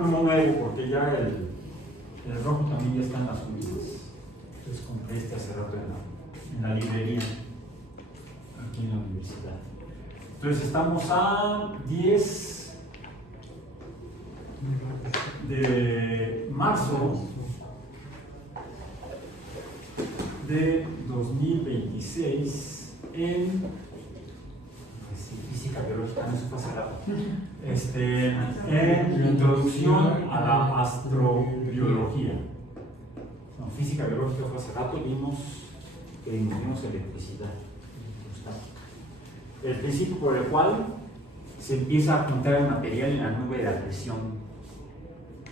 uno nuevo porque ya el rojo también ya está en las últimas. Entonces compré este hace rato en la librería, aquí en la universidad. Entonces estamos a 10 de marzo de 2026 en física biológica, no se pasa nada. En introducción a la astrobiología. No, física biológica fue hace rato, vimos electricidad. El principio por el cual se empieza a juntar el material en la nube de adhesión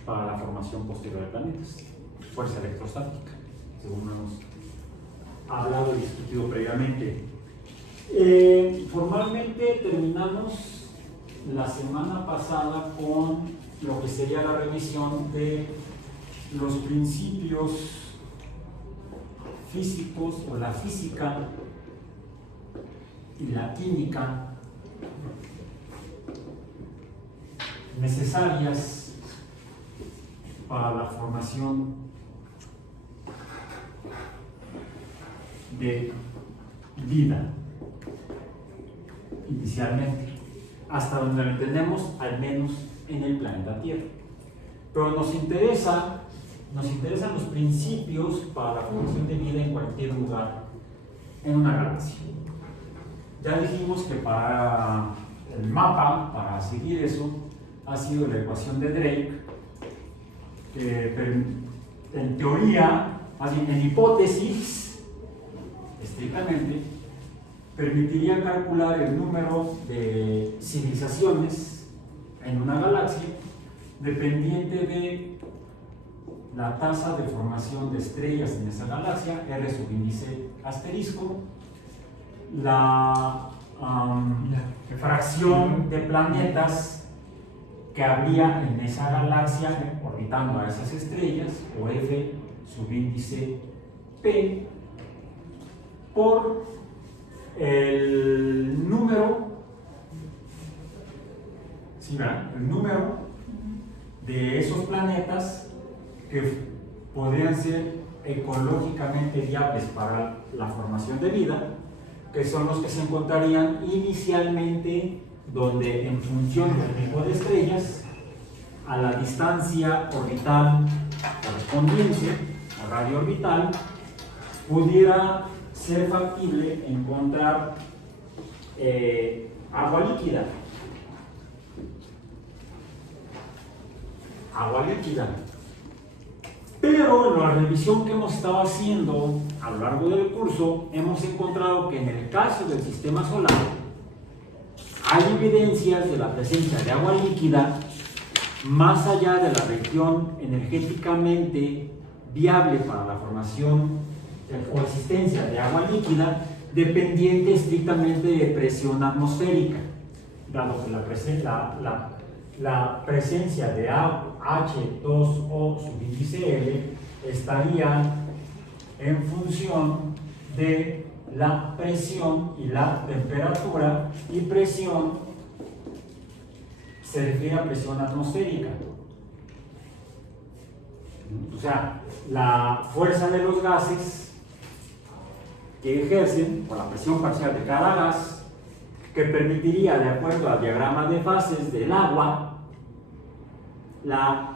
para la formación posterior de planetas, fuerza electrostática, según hemos hablado y discutido previamente. Formalmente terminamos la semana pasada con lo que sería la revisión de los principios físicos o la física y la química necesarias para la formación de vida inicialmente, hasta donde lo entendemos, al menos en el planeta Tierra. Pero nos interesan los principios para la formación de vida en cualquier lugar en una galaxia. Ya dijimos que para el mapa, para seguir eso, ha sido la ecuación de Drake, que en teoría, más bien en hipótesis, estrictamente, permitiría calcular el número de civilizaciones en una galaxia dependiente de la tasa de formación de estrellas en esa galaxia, R subíndice asterisco, la fracción de planetas que habría en esa galaxia orbitando a esas estrellas, o F subíndice P, por el número, ¿sí, verdad? El número de esos planetas que podrían ser ecológicamente viables para la formación de vida, que son los que se encontrarían inicialmente donde, en función del tipo de estrellas, a la distancia orbital correspondiente, o radio orbital, pudiera ser factible encontrar agua líquida. Pero en la revisión que hemos estado haciendo a lo largo del curso, hemos encontrado que en el caso del sistema solar hay evidencias de la presencia de agua líquida más allá de la región energéticamente viable para la formación o existencia de agua líquida, dependiente estrictamente de presión atmosférica, dado que la presencia de H2O subíndice L estaría en función de la presión y la temperatura, y presión se refiere a presión atmosférica. O sea, la fuerza de los gases que ejercen, o la presión parcial de cada gas, que permitiría, de acuerdo al diagrama de fases del agua, la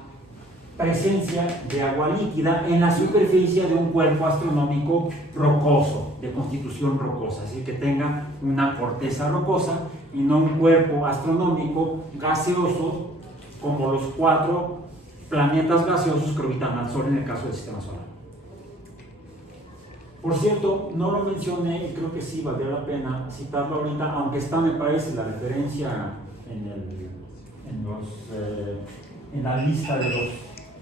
presencia de agua líquida en la superficie de un cuerpo astronómico rocoso, de constitución rocosa, es decir, que tenga una corteza rocosa y no un cuerpo astronómico gaseoso como los 4 planetas gaseosos que orbitan al Sol en el caso del sistema solar. Por cierto, no lo mencioné y creo que sí valdría la pena citarlo ahorita, aunque está, me parece, la referencia en la lista de los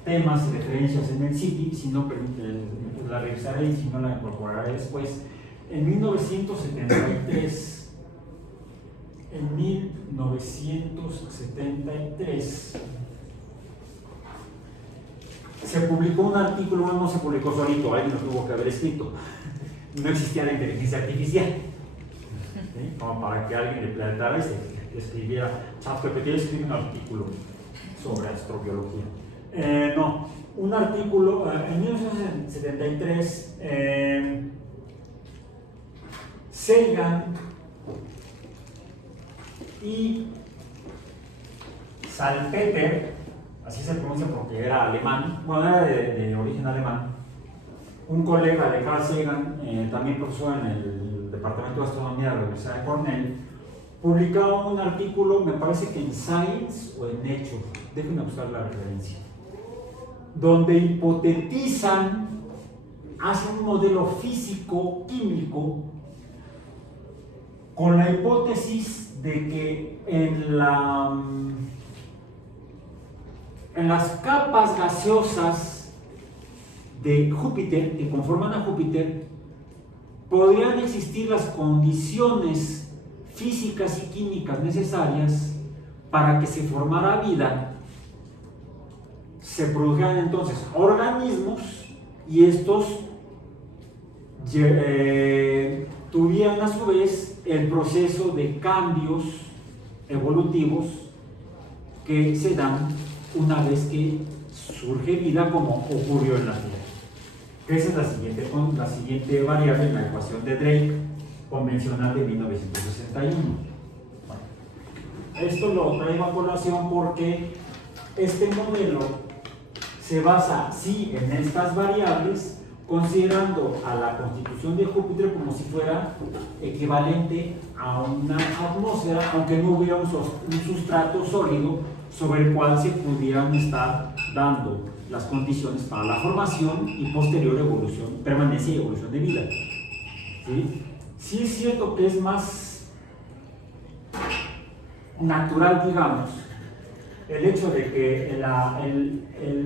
temas y referencias en el CITI, si no la revisaré y si no la incorporaré después. En 1973, se publicó un artículo, no se publicó solito, alguien lo tuvo que haber escrito. No existía la inteligencia artificial, ¿sí? Como para que alguien le planteara y escribiera, ChatGPT escribe un artículo sobre astrobiología. No, un artículo en 1973, Sagan y Salpeter, así se pronuncia porque era alemán, bueno, era de origen alemán, un colega de Carl Sagan, también profesor en el Departamento de Astronomía de la Universidad de Cornell, publicaba un artículo, me parece que en Science o en Nature, déjenme buscar la referencia, donde hipotetizan, hacen un modelo físico-químico con la hipótesis de que en las capas gaseosas de Júpiter, que conforman a Júpiter, podrían existir las condiciones físicas y químicas necesarias para que se formara vida. Se produjeran entonces organismos y estos tuvieran a su vez el proceso de cambios evolutivos que se dan una vez que surge vida, como ocurrió en la Tierra. Esa es la siguiente variable en la ecuación de Drake convencional de 1961. Bueno, esto lo traigo a colación porque este modelo se basa, sí, en estas variables, considerando a la constitución de Júpiter como si fuera equivalente a una atmósfera, aunque no hubiera un sustrato sólido sobre el cual se pudieran estar dando las condiciones para la formación y posterior evolución, permanencia y evolución de vida. ¿Sí? Sí es cierto que es más natural, digamos, el hecho de que el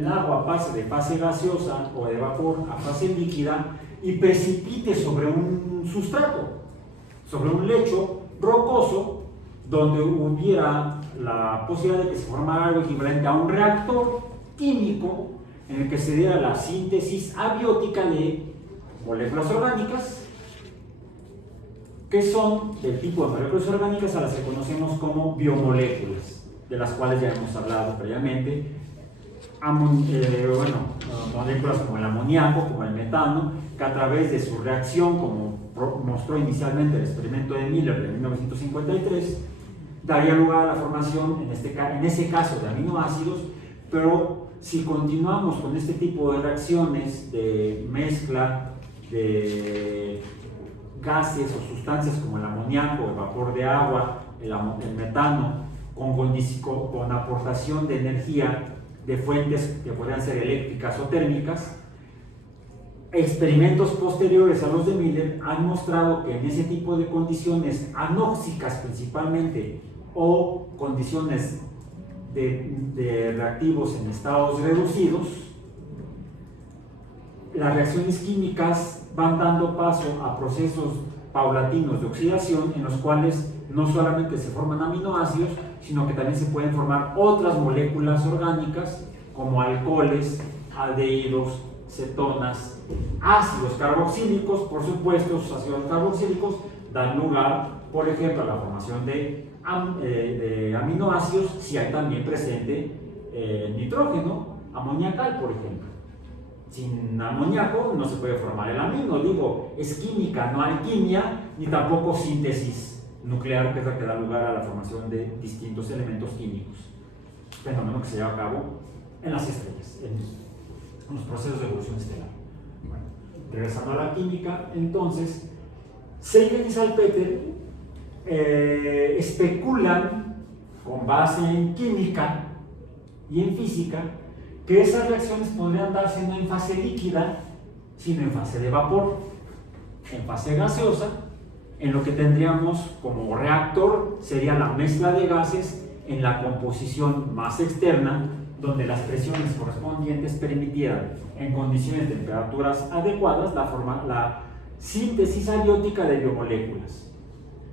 agua pase de fase gaseosa o de vapor a fase líquida y precipite sobre un sustrato, sobre un lecho rocoso, donde hubiera la posibilidad de que se formara algo equivalente a un reactor químico en el que se diera la síntesis abiótica de moléculas orgánicas, que son del tipo de moléculas orgánicas a las que conocemos como biomoléculas, de las cuales ya hemos hablado previamente. Moléculas como el amoníaco, como el metano, que a través de su reacción, como mostró inicialmente el experimento de Miller de 1953, daría lugar a la formación, en ese caso, de aminoácidos. Pero si continuamos con este tipo de reacciones de mezcla de gases o sustancias como el amoníaco, el vapor de agua, el metano, con aportación de energía de fuentes que podrían ser eléctricas o térmicas, experimentos posteriores a los de Miller han mostrado que en ese tipo de condiciones anóxicas principalmente, o condiciones de reactivos en estados reducidos, las reacciones químicas van dando paso a procesos paulatinos de oxidación, en los cuales no solamente se forman aminoácidos, sino que también se pueden formar otras moléculas orgánicas como alcoholes, aldehídos, cetonas, ácidos carboxílicos. Por supuesto, esos ácidos carboxílicos dan lugar, por ejemplo, a la formación de aminoácidos, si hay también presente nitrógeno amoniacal, por ejemplo. Sin amoníaco no se puede formar el amino, es química, no alquimia, ni tampoco síntesis nuclear, que es la que da lugar a la formación de distintos elementos químicos, fenómeno que se lleva a cabo en las estrellas, en los procesos de evolución estelar. Bueno, regresando a la química, entonces, Sagan y Salpeter especulan, con base en química y en física, que esas reacciones podrían darse no en fase líquida, sino en fase de vapor, en fase gaseosa, en lo que tendríamos como reactor sería la mezcla de gases en la composición más externa, donde las presiones correspondientes permitieran, en condiciones de temperaturas adecuadas, la síntesis abiótica de biomoléculas.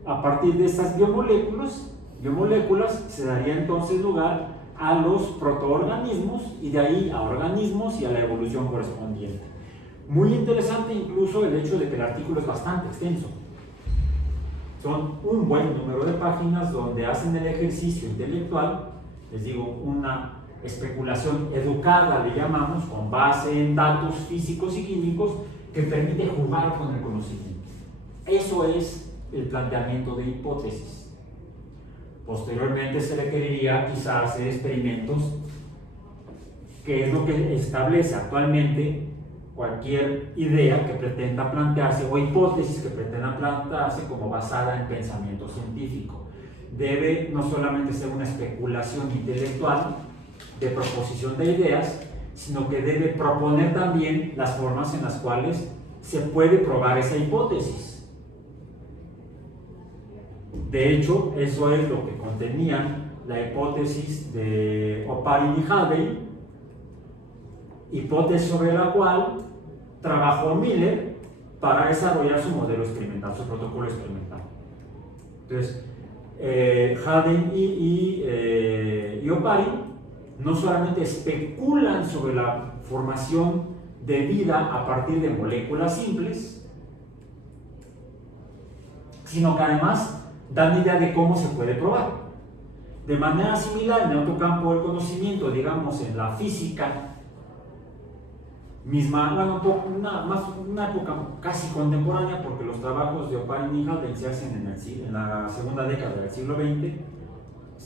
A partir de estas biomoléculas se daría entonces lugar a los protoorganismos, y de ahí a organismos y a la evolución correspondiente. Muy interesante incluso el hecho de que el artículo es bastante extenso. Son un buen número de páginas donde hacen el ejercicio intelectual, les digo, una especulación educada, le llamamos, con base en datos físicos y químicos, que permite jugar con el conocimiento. Eso es el planteamiento de hipótesis. Posteriormente se requeriría quizás hacer experimentos, que es lo que establece actualmente cualquier idea que pretenda plantearse o hipótesis que pretenda plantearse como basada en pensamiento científico. Debe no solamente ser una especulación intelectual de proposición de ideas, sino que debe proponer también las formas en las cuales se puede probar esa hipótesis. De hecho, eso es lo que contenía la hipótesis de Oparin y Haldane, hipótesis sobre la cual trabajó Miller para desarrollar su modelo experimental, su protocolo experimental. Entonces, Haldane y Oparin no solamente especulan sobre la formación de vida a partir de moléculas simples, sino que además dan idea de cómo se puede probar. De manera similar, en otro campo del conocimiento, digamos en la física misma, una época casi contemporánea, porque los trabajos de Oparin y Haldane se hacen en la segunda década del siglo XX,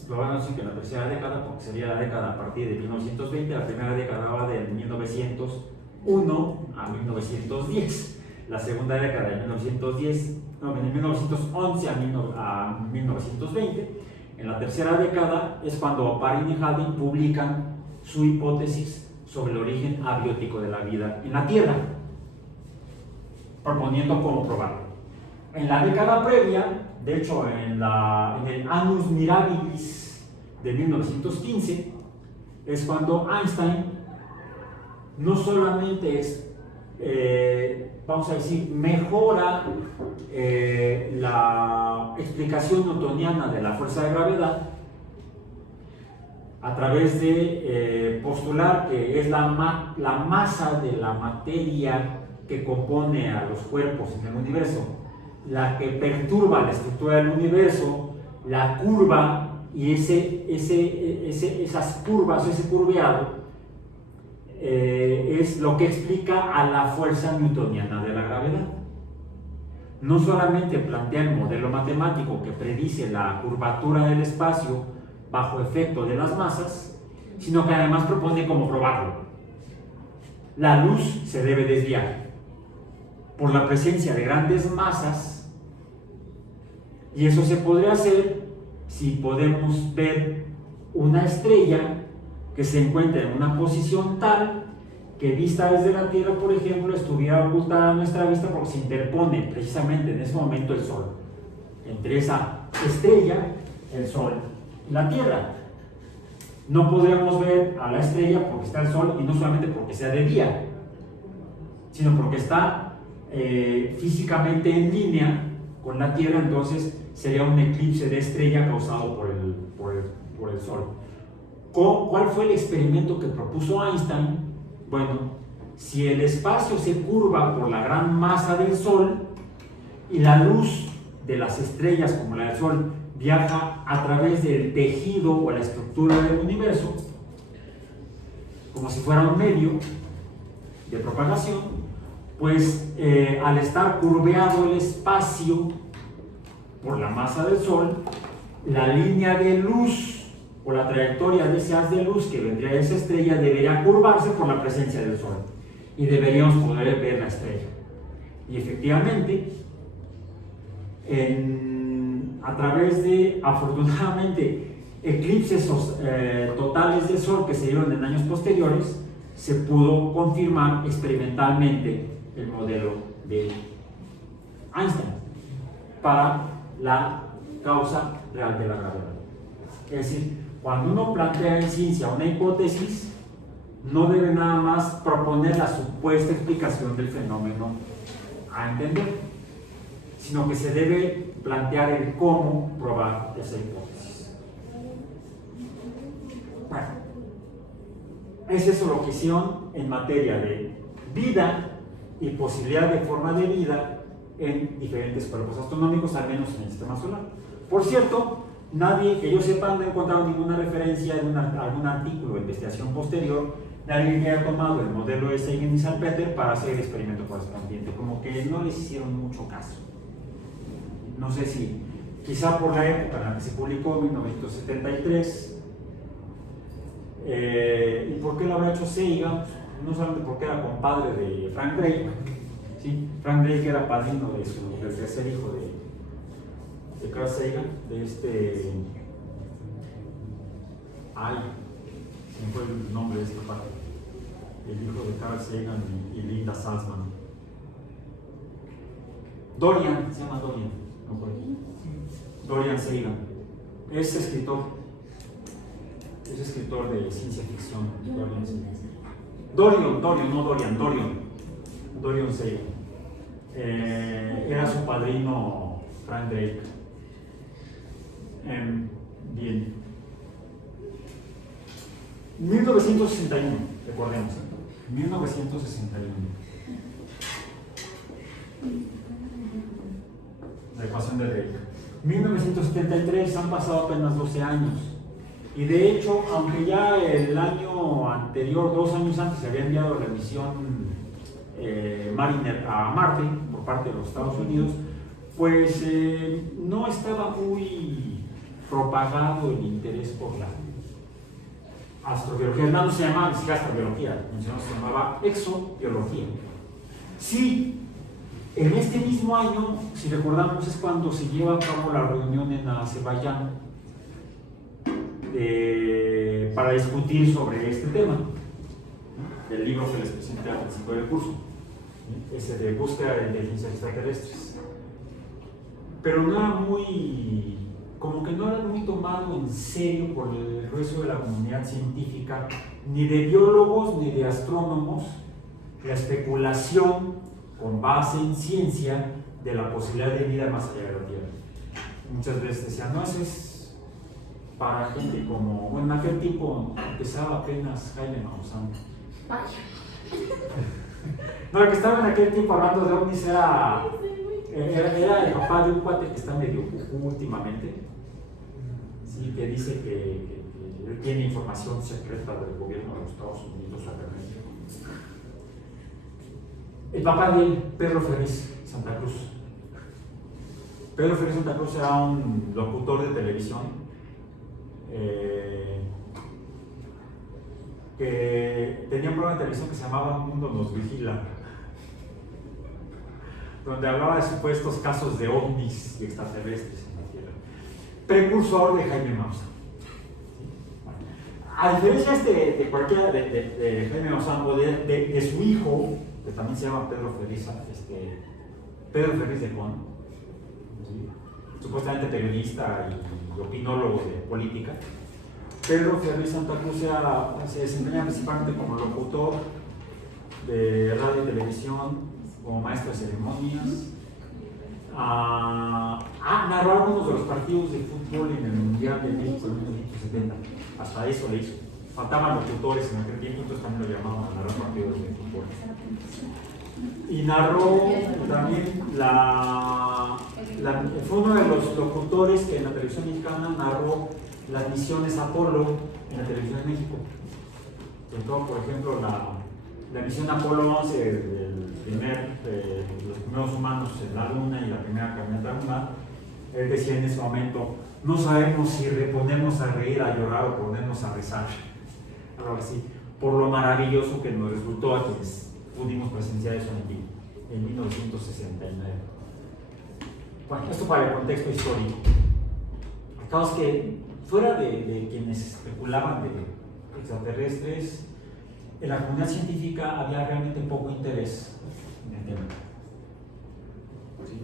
lo van a decir que en la tercera década, porque sería la década a partir de 1920, la primera década va de 1901 a 1910, la segunda década de 1911 a 1920, en la tercera década es cuando Oparin y Haldane publican su hipótesis sobre el origen abiótico de la vida en la Tierra, proponiendo cómo probarlo. En la década previa, de hecho en el Annus Mirabilis de 1915, es cuando Einstein no solamente vamos a decir, mejora la explicación newtoniana de la fuerza de gravedad, a través de postular que es la masa de la materia que compone a los cuerpos en el universo, la que perturba la estructura del universo, la curva y esas curvas, ese curveado, es lo que explica a la fuerza newtoniana de la gravedad. No solamente plantea el modelo matemático que predice la curvatura del espacio bajo efecto de las masas, sino que además propone cómo probarlo. La luz se debe desviar por la presencia de grandes masas, y eso se podría hacer si podemos ver una estrella que se encuentra en una posición tal que vista desde la Tierra, por ejemplo, estuviera ocultada a nuestra vista porque se interpone precisamente en ese momento el Sol. Entre esa estrella, el Sol y la Tierra. No podríamos ver a la estrella porque está el Sol, y no solamente porque sea de día, sino porque está físicamente en línea con la Tierra, entonces sería un eclipse de estrella causado por el Sol. ¿Cuál fue el experimento que propuso Einstein? Bueno, si el espacio se curva por la gran masa del Sol y la luz de las estrellas como la del Sol viaja a través del tejido o la estructura del universo, como si fuera un medio de propagación, pues al estar curveado el espacio por la masa del Sol, la línea de luz o la trayectoria de ese haz de luz que vendría de esa estrella debería curvarse por la presencia del Sol, y deberíamos poder ver la estrella. Y efectivamente, a través de, afortunadamente, eclipses totales del Sol que se dieron en años posteriores, se pudo confirmar experimentalmente el modelo de Einstein para la causa real de la gravedad. Es decir, cuando uno plantea en ciencia una hipótesis, no debe nada más proponer la supuesta explicación del fenómeno a entender, sino que se debe plantear el cómo probar esa hipótesis. Bueno, es eso lo que hicieron en materia de vida y posibilidad de forma de vida en diferentes cuerpos astronómicos, al menos en el sistema solar. Por cierto, nadie, que yo sepa, no he encontrado ninguna referencia de algún artículo de investigación posterior de alguien que haya tomado el modelo de Seigen y Salpeter para hacer el experimento correspondiente. Como que no les hicieron mucho caso. No sé si, quizá por la época en la que se publicó, 1973, ¿y por qué lo habrá hecho Seigan? No solamente porque era compadre de Frank Drake, ¿sí? Frank Drake era padrino del tercer hijo de Carl Sagan, de ay, ¿cómo fue el nombre de este padre? El hijo de Carl Sagan y Linda Salzman. Dorian, se llama Dorian, ¿no fue? Dorian Sagan. Es escritor de ciencia ficción. Dorian Sagan. Era su padrino Frank Drake. Bien. 1961, recordemos. 1961. La ecuación de Drake. 1973, han pasado apenas 12 años. Y de hecho, aunque ya el año anterior, 2 años antes, se había enviado la misión Mariner a Marte por parte de los Estados Unidos, pues no estaba muy propagado el interés por la astrobiología. No se llamaba ni siquiera astrobiología, se llamaba exobiología. Sí, en este mismo año, si recordamos, es cuando se lleva a cabo la reunión en Azerbaiyán para discutir sobre este tema. El libro se les presenta al principio del curso, ese de búsqueda de inteligencias extraterrestres. Pero no era muy, como que no era muy tomado en serio por el resto de la comunidad científica, ni de biólogos ni de astrónomos, la especulación con base en ciencia de la posibilidad de vida más allá de la Tierra. Muchas veces decían, no, eso es para gente como, bueno, en aquel tiempo empezaba apenas Jaime Maussan. No, el que estaba en aquel tiempo hablando de ovnis era el papá de un cuate que está medio cucú últimamente, sí, que dice que él tiene información secreta del gobierno de los Estados Unidos. El papá de él, Pedro Ferriz Santa Cruz. Pedro Ferriz Santa Cruz era un locutor de televisión que tenía un programa de televisión que se llamaba Mundo Nos Vigila, donde hablaba de supuestos casos de ovnis y extraterrestres en la Tierra. Precursor de Jaime Maussan. A diferencia de cualquiera de Jaime Maussan o de su hijo, que también se llama Pedro Ferriz, Pedro Ferriz de Con, ¿sí? Supuestamente periodista y opinólogo de política. Pedro Ferriz Santa Cruz se desempeña principalmente como locutor de radio y televisión, como maestro de ceremonias. Narró algunos de los partidos de fútbol en el Mundial de México en 1970. Hasta eso le hizo. Faltaban locutores en aquel tiempo, entonces también lo llamaban a narrar partidos de fútbol. Y narró también fue uno de los locutores que en la televisión mexicana narró las misiones Apolo en la televisión de México. Sobre todo, por ejemplo, la misión Apolo 11, los primeros humanos en la Luna y la primera caminata lunar. Él decía en ese momento, no sabemos si reponemos a reír, a llorar o ponernos a rezar. Algo así, por lo maravilloso que nos resultó a quienes pudimos presenciar eso en 1969. Bueno, esto para el contexto histórico. Acabamos que fuera de quienes especulaban de extraterrestres, en la comunidad científica había realmente poco interés en el tema. ¿Sí?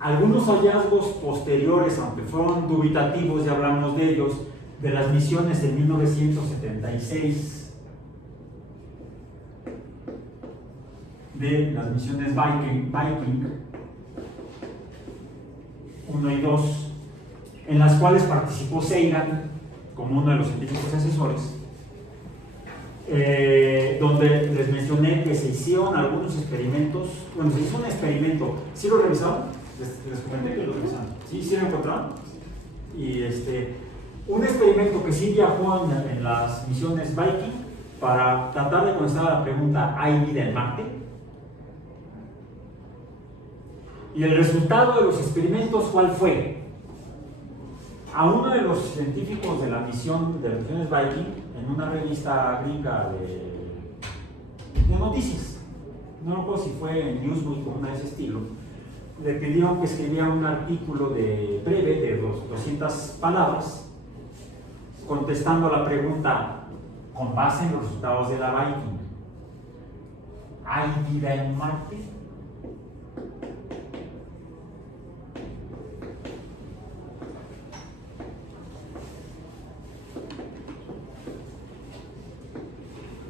Algunos hallazgos posteriores, aunque fueron dubitativos, ya hablamos de ellos, de las misiones de 1976, de las misiones Viking 1 y 2, en las cuales participó Sagan como uno de los científicos asesores, donde les mencioné que se hicieron algunos experimentos. Bueno, se hizo un experimento, ¿sí lo revisaron? Les comenté que lo revisaron. ¿Sí lo encontraron? Y un experimento que sí viajó en las misiones Viking para tratar de contestar la pregunta ¿hay vida en Marte? Y el resultado de los experimentos, ¿cuál fue? A uno de los científicos de la misión de las misiones Viking, en una revista gringa de noticias, no recuerdo si fue en Newsweek o una de ese estilo, le pidieron que escribiera un artículo breve de 200 palabras contestando a la pregunta con base en los resultados de la Viking: ¿hay vida en Marte?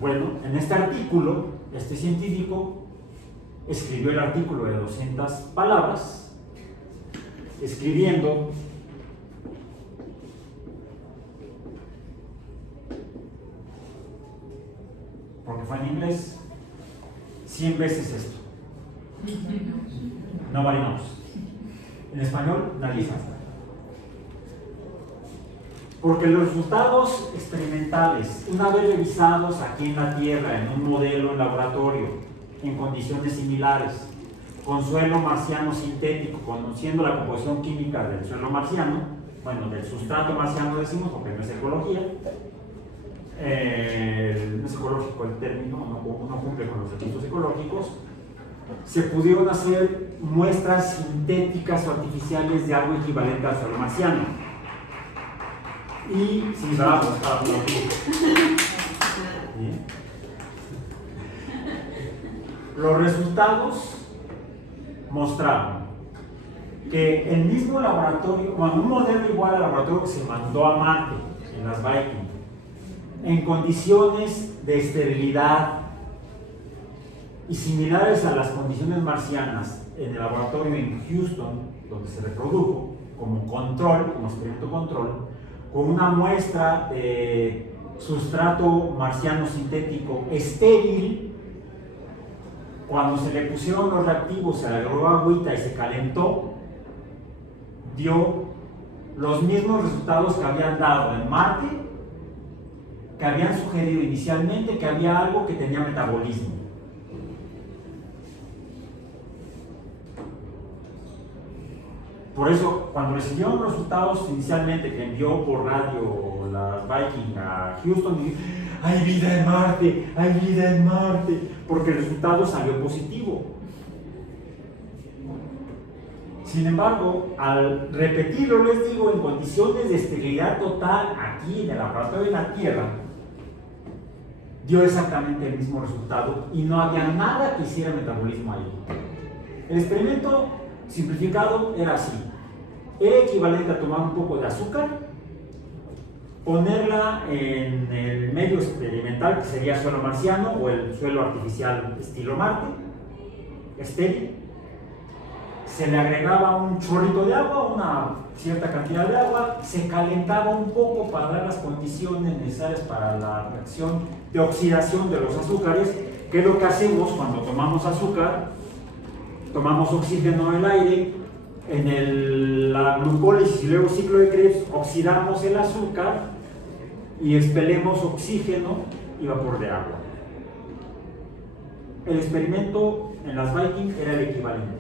Bueno, en este artículo, este científico escribió el artículo de 200 palabras, escribiendo porque fue en inglés 100 veces esto. Nobody knows. En español, nadie sabe. Porque los resultados experimentales, una vez revisados aquí en la Tierra, en un modelo en laboratorio, en condiciones similares, con suelo marciano sintético, conociendo la composición química del suelo marciano, bueno, del sustrato marciano decimos, porque no es ecología, no es ecológico el término, no cumple con los requisitos ecológicos, se pudieron hacer muestras sintéticas o artificiales de algo equivalente al suelo marciano. Y sin trabajo, los resultados mostraron que el mismo laboratorio, bueno, un modelo igual al laboratorio que se mandó a Marte en las Viking, en condiciones de esterilidad y similares a las condiciones marcianas en el laboratorio en Houston, donde se reprodujo como control, como experimento control, con una muestra de sustrato marciano sintético estéril. Cuando se le pusieron los reactivos, se le agregó agüita y se calentó, dio los mismos resultados que habían dado en Marte, que habían sugerido inicialmente que había algo que tenía metabolismo. Por eso, cuando recibieron los resultados inicialmente que envió por radio las Viking a Houston, ¡hay vida en Marte! ¡Hay vida en Marte! Porque el resultado salió positivo. Sin embargo, al repetirlo, les digo, en condiciones de esterilidad total aquí en el laboratorio de la Tierra, dio exactamente el mismo resultado y no había nada que hiciera metabolismo ahí. El experimento simplificado era así: era equivalente a tomar un poco de azúcar, ponerla en el medio experimental, que sería suelo marciano o el suelo artificial estilo Marte, estéril, se le agregaba un chorrito de agua, una cierta cantidad de agua, se calentaba un poco para dar las condiciones necesarias para la reacción de oxidación de los azúcares, que es lo que hacemos cuando tomamos azúcar. Tomamos oxígeno del aire, en la glucólisis y luego ciclo de Krebs oxidamos el azúcar y expelemos oxígeno y vapor de agua. El experimento en las Viking era el equivalente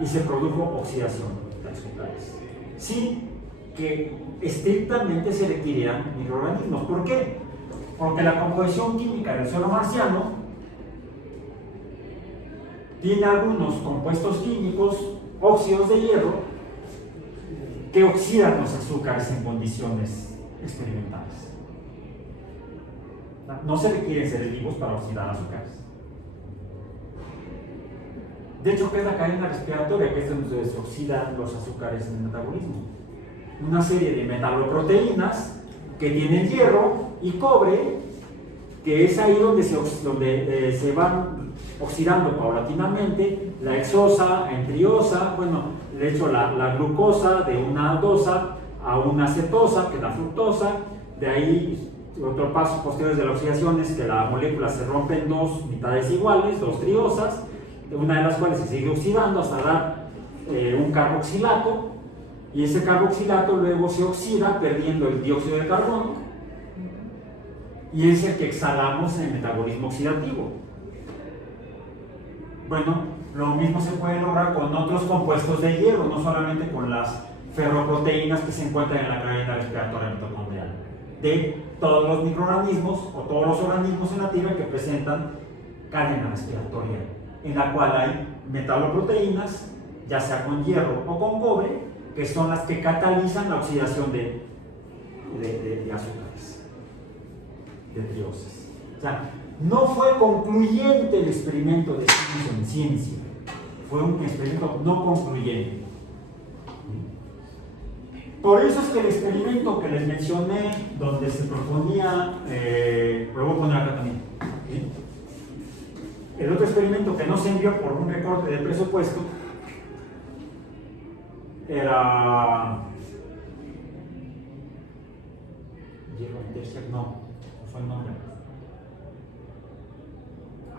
y se produjo oxidación de azúcares sin que estrictamente se requirieran microorganismos. ¿Por qué? Porque la composición química del suelo marciano tiene algunos compuestos químicos, óxidos de hierro, que oxidan los azúcares en condiciones experimentales. No se requieren seres vivos para oxidar azúcares. De hecho, ¿qué es la cadena respiratoria? Que es donde se oxidan los azúcares en el metabolismo. Una serie de metaloproteínas que tienen hierro y cobre, que es ahí donde se van oxidando paulatinamente la hexosa en triosa, bueno, de hecho la glucosa de una aldosa a una cetosa, que es la fructosa. De ahí otro paso posterior de la oxidación es que la molécula se rompe en dos mitades iguales, dos triosas, una de las cuales se sigue oxidando hasta dar un carboxilato, Y ese carboxilato luego se oxida perdiendo el dióxido de carbono y es el que exhalamos en el metabolismo oxidativo. Bueno, lo mismo se puede lograr con otros compuestos de hierro, no solamente con las ferroproteínas que se encuentran en la cadena respiratoria mitocondrial de todos los microorganismos o todos los organismos en la Tierra que presentan cadena respiratoria, en la cual hay metaloproteínas, ya sea con hierro o con cobre, que son las que catalizan la oxidación de azúcares, de trioses. O sea, no fue concluyente el experimento de Simpson en ciencia, fue un experimento no concluyente. Por eso es que el experimento que les mencioné, donde se proponía, lo voy a poner acá también, ¿sí? El otro experimento que no se envió por un recorte de presupuesto era no fue el nombre.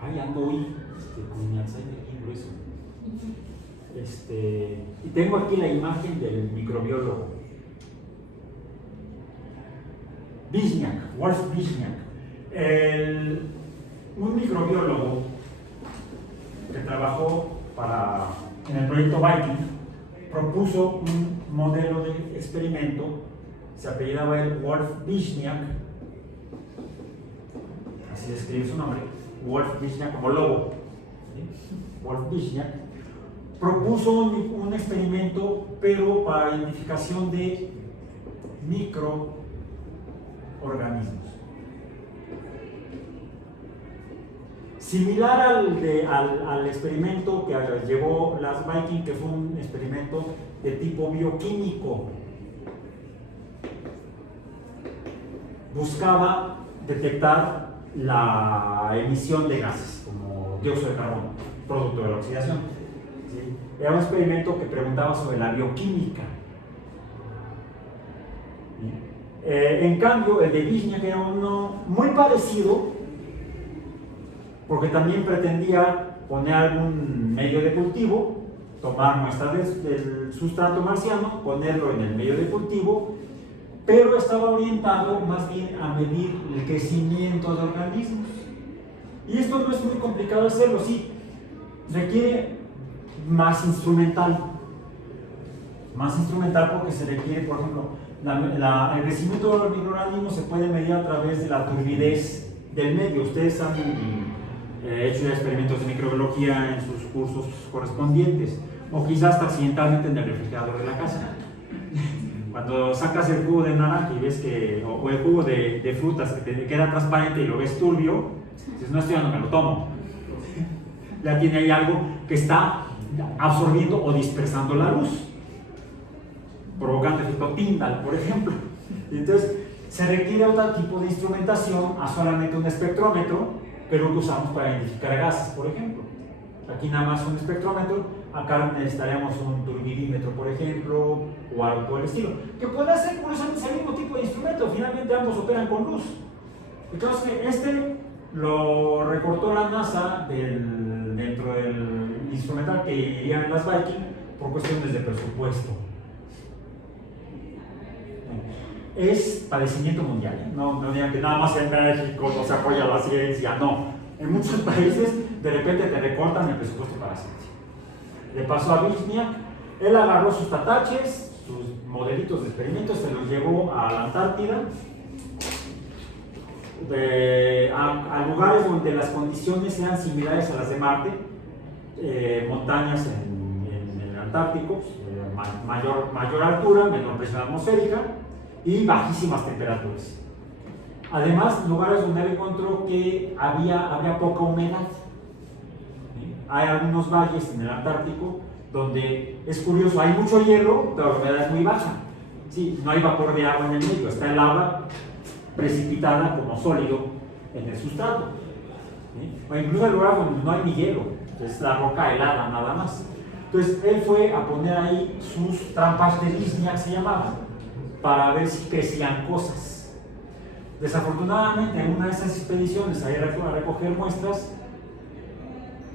Ay, ando hoy con mi Alzheimer y grueso. Y tengo aquí la imagen del microbiólogo Vizniak, Wolf Vizniak, un microbiólogo que trabajó en el proyecto Viking. Propuso un modelo de experimento, se apellidaba el Wolf Vizniak, así se escribe su nombre, Wolf Vizniak como lobo, ¿sí? Wolf Vizniak propuso un experimento, pero para identificación de microorganismos. Similar al experimento que llevó las Viking, que fue un experimento de tipo bioquímico. Buscaba detectar la emisión de gases, como dióxido de carbono, producto de la oxidación. ¿Sí? Era un experimento que preguntaba sobre la bioquímica. ¿Sí? En cambio, el de Vizniak era uno muy parecido, porque también pretendía poner algún medio de cultivo, tomar muestras del sustrato marciano, ponerlo en el medio de cultivo, pero estaba orientado más bien a medir el crecimiento de organismos. Y esto no es muy complicado hacerlo, sí, requiere más instrumental porque se requiere, por ejemplo, el crecimiento de los microorganismos se puede medir a través de la turbidez del medio. Ustedes han hecho experimentos de microbiología en sus cursos correspondientes, o quizás hasta accidentalmente en el refrigerador de la casa. Cuando sacas el jugo de naranja y ves que, o el jugo de frutas que te queda transparente y lo ves turbio, dices, no, esto ya no me lo tomo. Ya tiene ahí algo que está absorbiendo o dispersando la luz, provocando efecto Tyndall, por ejemplo. Entonces, se requiere otro tipo de instrumentación a solamente un espectrómetro, pero que usamos para identificar gases, por ejemplo. Aquí nada más un espectrómetro, acá necesitaríamos un turbidímetro, por ejemplo, o algo por el estilo, que puede ser curiosamente el mismo tipo de instrumento, finalmente ambos operan con luz. Entonces, lo recortó la NASA dentro del instrumental que iría en las Viking por cuestiones de presupuesto. Es padecimiento mundial, ¿eh? No digan que nada más en México no se apoya la ciencia, no. En muchos países de repente te recortan el presupuesto para la ciencia. Le pasó a Vizniak, él agarró sus tataches, sus modelitos de experimentos, se los llevó a la Antártida, a lugares donde las condiciones eran similares a las de Marte, montañas en el Antártico, mayor altura, menor presión atmosférica y bajísimas temperaturas. Además, lugares donde él encontró que había poca humedad. ¿Sí? Hay algunos valles en el Antártico donde es curioso, hay mucho hielo, pero la humedad es muy baja. ¿Sí? No hay vapor de agua en el medio, está el agua precipitada como sólido en el sustrato. ¿Sí? O incluso hay lugares donde no hay ni hielo, es la roca helada nada más. Entonces, él fue a poner ahí sus trampas de Vizniak, se llamaban, para ver si crecían cosas. Desafortunadamente, en una de esas expediciones a ir a recoger muestras,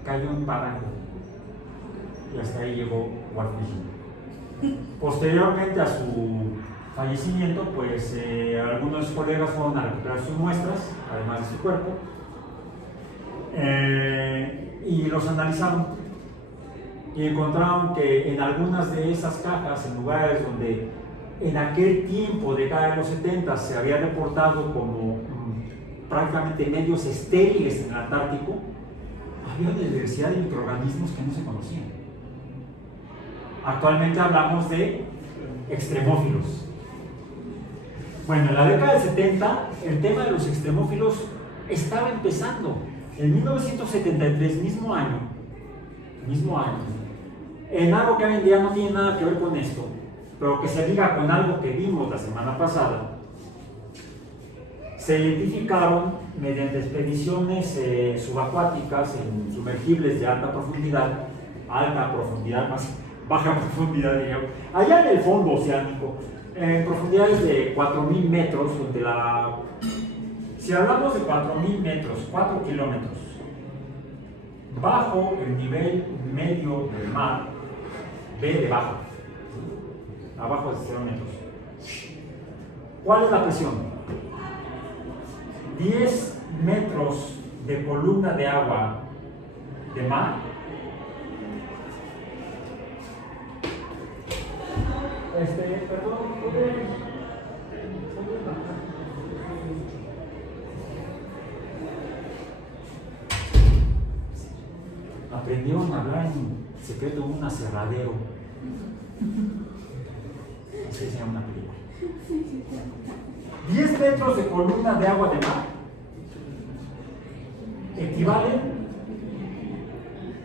cayó un barranco y hasta ahí llegó Wolf Vizniak. Posteriormente a su fallecimiento, pues algunos colegas fueron a recuperar sus muestras, además de su cuerpo, y los analizaron y encontraron que en algunas de esas cajas, en lugares donde en aquel tiempo, década de los 70, se había reportado como prácticamente medios estériles en el Antártico, había una diversidad de microorganismos que no se conocían. Actualmente hablamos de extremófilos. Bueno, en la década del 70, el tema de los extremófilos estaba empezando. En 1973, mismo año, en algo que hoy en día no tiene nada que ver con esto, pero que se liga con algo que vimos la semana pasada, se identificaron mediante expediciones subacuáticas en sumergibles de alta profundidad, más baja profundidad, digamos, allá en el fondo oceánico, en profundidades de 4.000 metros, donde si hablamos de 4.000 metros, 4 kilómetros, bajo el nivel medio del mar, ve debajo, abajo de 0 metros. ¿Cuál es la presión? 10 metros de columna de agua de mar perdón, aprendieron a hablar en secreto en un aserradero. Así se llama una película. 10 metros de columna de agua de mar equivalen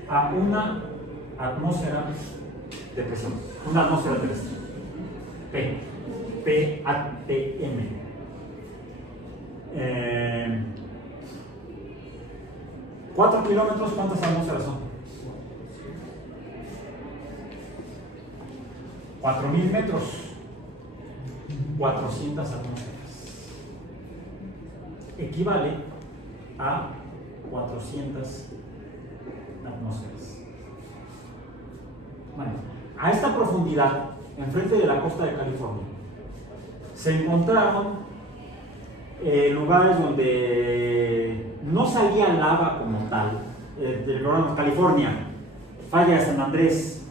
a una atmósfera de presión. Una atmósfera de presión. PATM. 4 kilómetros, ¿cuántas atmósferas son? 4.000 metros, 400 atmósferas. Equivale a 400 atmósferas. Bueno, a esta profundidad, enfrente de la costa de California, se encontraron lugares donde no salía lava como tal, California, falla de San Andrés,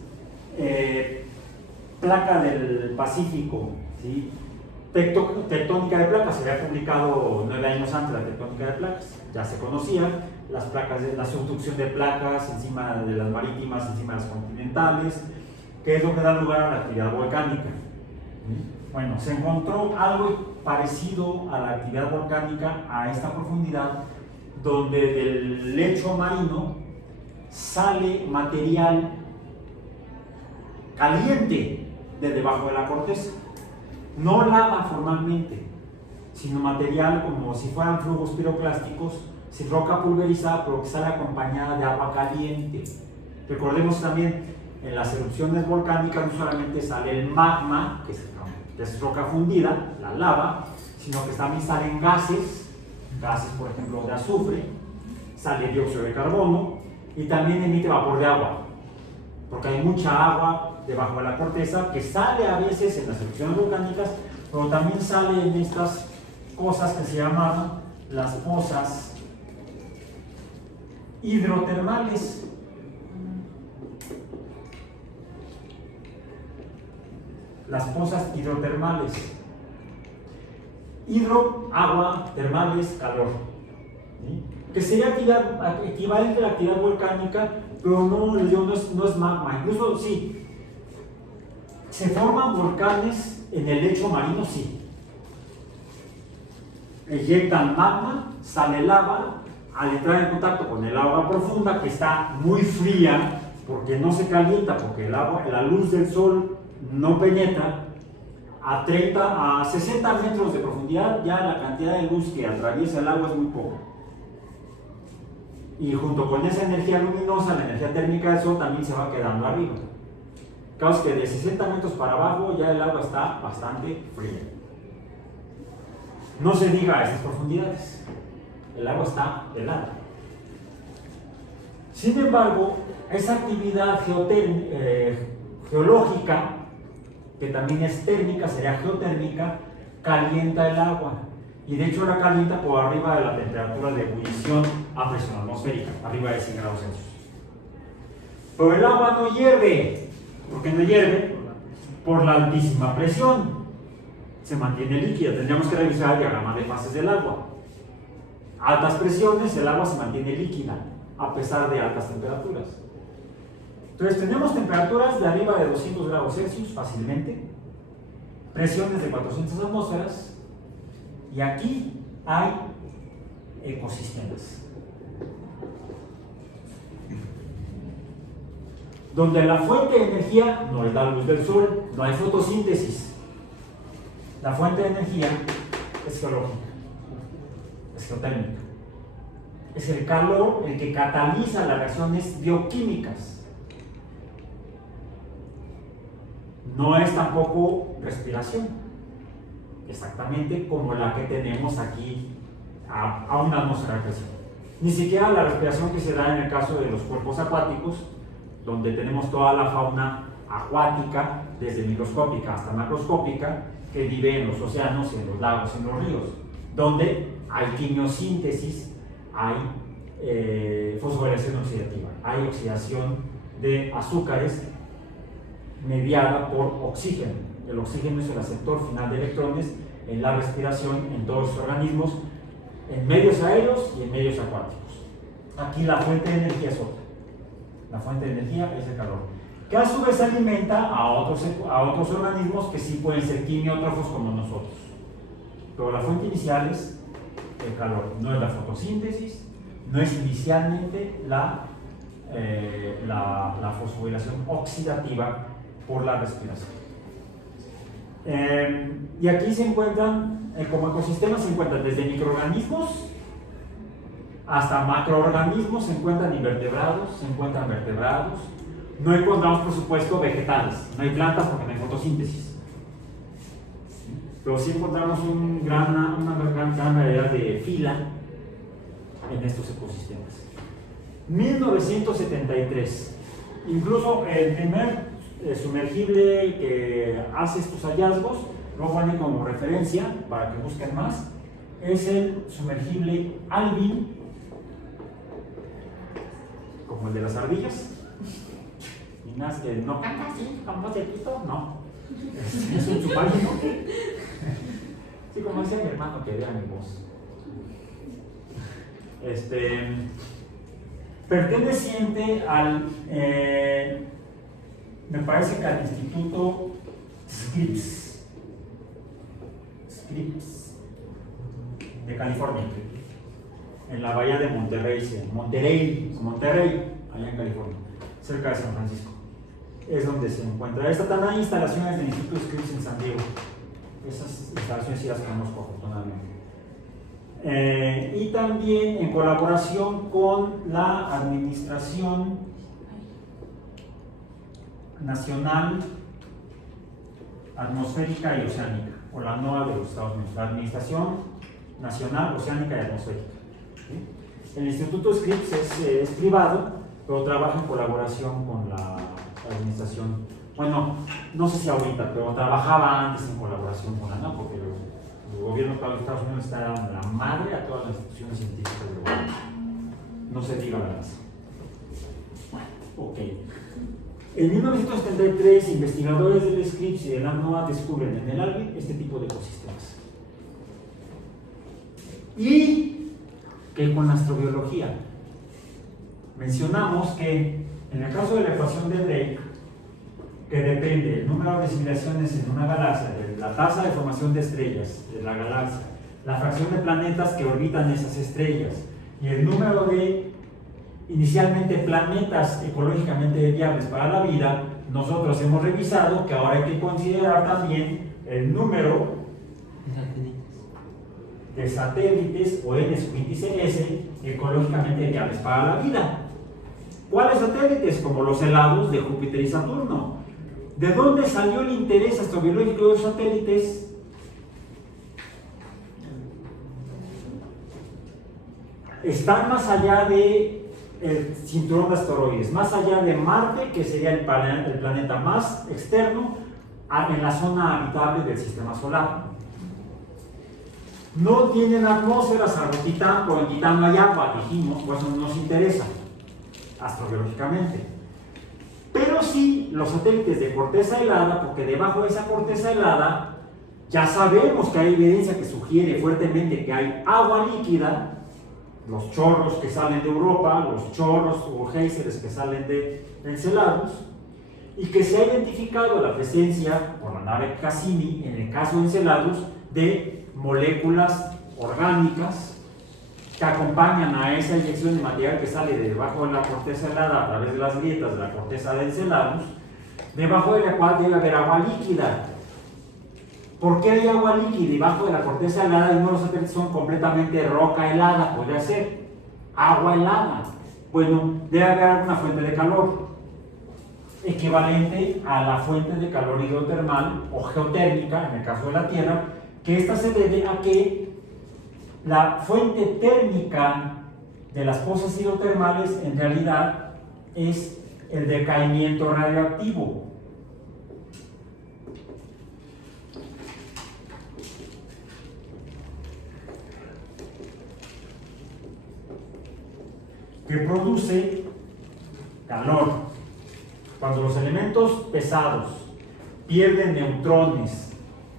placa del Pacífico, ¿sí? Tectónica de placas, se había publicado 9 años antes la tectónica de placas, ya se conocían las placas, la subducción de placas encima de las marítimas, encima de las continentales, que es lo que da lugar a la actividad volcánica. Bueno, se encontró algo parecido a la actividad volcánica a esta profundidad, donde del lecho marino sale material caliente de debajo de la corteza. No lava formalmente, sino material como si fueran flujos piroclásticos, si roca pulverizada, pero que sale acompañada de agua caliente. Recordemos también, en las erupciones volcánicas no solamente sale el magma, que es roca fundida, la lava, sino que también salen gases por ejemplo de azufre, sale dióxido de carbono y también emite vapor de agua, porque hay mucha agua debajo de la corteza que sale a veces en las erupciones volcánicas, pero también sale en estas cosas que se llaman las pozas hidrotermales. Las pozas hidrotermales. Hidro, agua, termales, calor. ¿Sí? Que sería equivalente a la actividad volcánica, pero no es magma. Incluso sí, se forman volcanes en el lecho marino, sí. Eyectan magma, sale lava, al entrar en contacto con el agua profunda, que está muy fría, porque no se calienta, porque la luz del sol no penetra, a 60 metros de profundidad ya la cantidad de luz que atraviesa el agua es muy poco. Y junto con esa energía luminosa, la energía térmica del sol también se va quedando arriba. Claro que de 60 metros para abajo ya el agua está bastante fría. No se diga a esas profundidades, el agua está helada. Sin embargo, esa actividad geológica que también es térmica, sería geotérmica, calienta el agua. Y de hecho la calienta por arriba de la temperatura de ebullición a presión atmosférica, arriba de 100 grados Celsius. Pero el agua no hierve. ¿Por qué no hierve? Por la altísima presión. Se mantiene líquida. Tendríamos que revisar el diagrama de fases del agua. Altas presiones, el agua se mantiene líquida a pesar de altas temperaturas. Entonces tenemos temperaturas de arriba de 200 grados Celsius fácilmente, presiones de 400 atmósferas, y aquí hay ecosistemas. Donde la fuente de energía no es la luz del sol, no hay fotosíntesis. La fuente de energía es geológica, es geotérmica. Es el calor el que cataliza las reacciones bioquímicas. No es tampoco respiración, exactamente como la que tenemos aquí a una atmósfera de presión. Ni siquiera la respiración que se da en el caso de los cuerpos acuáticos, donde tenemos toda la fauna acuática, desde microscópica hasta macroscópica, que vive en los océanos, en los lagos, en los ríos, donde hay quimiosíntesis, hay fosforilación oxidativa, hay oxidación de azúcares mediada por oxígeno. El oxígeno es el aceptor final de electrones en la respiración en todos los organismos, en medios aéreos y en medios acuáticos. Aquí la fuente de energía es otra. La fuente de energía es el calor, que a su vez alimenta a otros organismos que sí pueden ser quimiótrofos como nosotros. Pero la fuente inicial es el calor, no es la fotosíntesis, no es inicialmente la fosforilación oxidativa por la respiración. Y aquí se encuentran, como ecosistemas, se encuentran desde microorganismos hasta macroorganismos, se encuentran invertebrados, se encuentran vertebrados. No encontramos, por supuesto, vegetales, no hay plantas porque no hay fotosíntesis. Pero sí encontramos una gran variedad de fila en estos ecosistemas. 1973, incluso el primer sumergible que hace estos hallazgos, lo ponen como referencia para que busquen más, es el sumergible Alvin, como el de las ardillas. Y más que no canta así, con voz de pito, no. Es un chupalino. Sí, como decía mi hermano, que vea mi voz. Perteneciente al, me parece que al Instituto Scripps de California, en la bahía de Monterey, allá en California, cerca de San Francisco. Es donde se encuentra. También hay instalaciones del Instituto Scripps en San Diego. Esas instalaciones sí las conozco afortunadamente. Y también en colaboración con la Administración Nacional Atmosférica y Oceánica, o la NOAA de los Estados Unidos, la Administración Nacional Oceánica y Atmosférica. ¿Sí? El Instituto Scripps es privado, pero trabaja en colaboración con la administración. Bueno, no sé si ahorita, pero trabajaba antes en colaboración con la NOAA, porque el gobierno de los Estados Unidos está dando la madre a todas las instituciones científicas del gobierno. No se diga la NASA. Ok. En 1973, investigadores del Scripps y de la NOAA descubren en el Alvin este tipo de ecosistemas. Y que con la astrobiología mencionamos que en el caso de la ecuación de Drake, que depende del número de civilizaciones en una galaxia, de la tasa de formación de estrellas de la galaxia, la fracción de planetas que orbitan esas estrellas y el número de inicialmente planetas ecológicamente viables para la vida, nosotros hemos revisado que ahora hay que considerar también el número de satélites o índice S ecológicamente viables para la vida. ¿Cuáles satélites? Como los helados de Júpiter y Saturno. ¿De dónde salió el interés astrobiológico de los satélites? Están más allá del cinturón de asteroides, más allá de Marte, que sería el planeta más externo, en la zona habitable del sistema solar. No tienen atmósfera, salvo Titán, pero en Titán no hay agua, dijimos, pues no nos interesa astrobiológicamente. Pero sí los satélites de corteza helada, porque debajo de esa corteza helada ya sabemos que hay evidencia que sugiere fuertemente que hay agua líquida, los chorros que salen de Europa, los chorros o géiseres que salen de Enceladus, y que se ha identificado la presencia por la nave Cassini, en el caso de Enceladus, de moléculas orgánicas que acompañan a esa inyección de material que sale de debajo de la corteza helada a través de las grietas de la corteza de Enceladus, debajo de la cual debe haber agua líquida. ¿Por qué hay agua líquida debajo de la corteza helada y no los satélites son completamente roca helada? Podría ser agua helada. Bueno, debe haber alguna fuente de calor equivalente a la fuente de calor hidrotermal o geotérmica, en el caso de la Tierra, que esta se debe a que la fuente térmica de las pozas hidrotermales en realidad es el decaimiento radioactivo. Que produce calor. Cuando los elementos pesados pierden neutrones,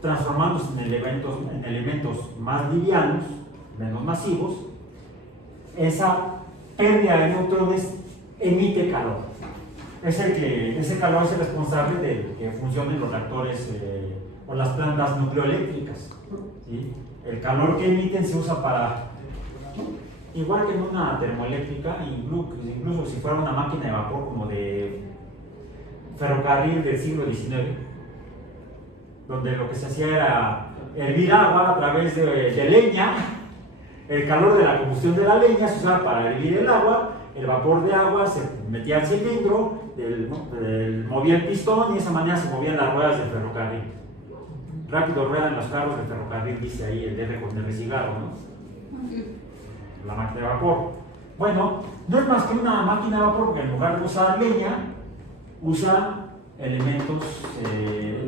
transformándose en elementos más livianos, menos masivos, esa pérdida de neutrones emite calor. Ese calor es el responsable de que funcionen los reactores o las plantas nucleoeléctricas, ¿sí? El calor que emiten se usa para, igual que en una termoeléctrica, incluso si fuera una máquina de vapor como de ferrocarril del siglo XIX, donde lo que se hacía era hervir agua a través de leña. El calor de la combustión de la leña se usaba para hervir el agua, el vapor de agua se metía al cilindro, movía el pistón y de esa manera se movían las ruedas del ferrocarril. Rápido ruedan los carros del ferrocarril, dice ahí el R con el cigarro, ¿no? La máquina de vapor. Bueno, no es más que una máquina de vapor porque en lugar de usar leña, usa elementos,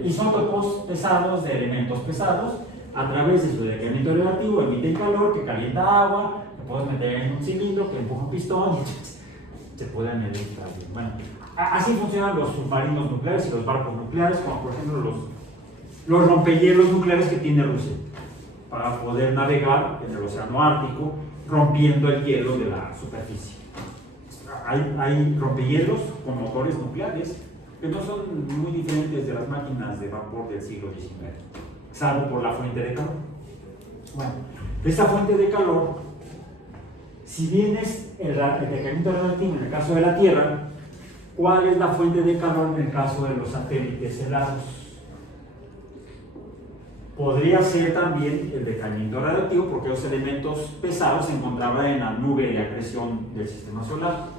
isótopos pesados de elementos pesados. A través de su decaimiento radioactivo emiten calor que calienta agua, que puedes meter en un cilindro que empuja un pistón y se puede añadir también. Bueno, así funcionan los submarinos nucleares y los barcos nucleares, como por ejemplo los rompehielos nucleares que tiene Rusia, para poder navegar en el océano Ártico, rompiendo el hielo de la superficie. Hay rompehielos con motores nucleares que no son muy diferentes de las máquinas de vapor del siglo XIX, salvo por la fuente de calor. Bueno, esa fuente de calor, si bien es el decaimiento radioactivo en el caso de la Tierra, ¿cuál es la fuente de calor en el caso de los satélites helados? Podría ser también el decaimiento radioactivo, porque los elementos pesados se encontraban en la nube de acreción del sistema solar.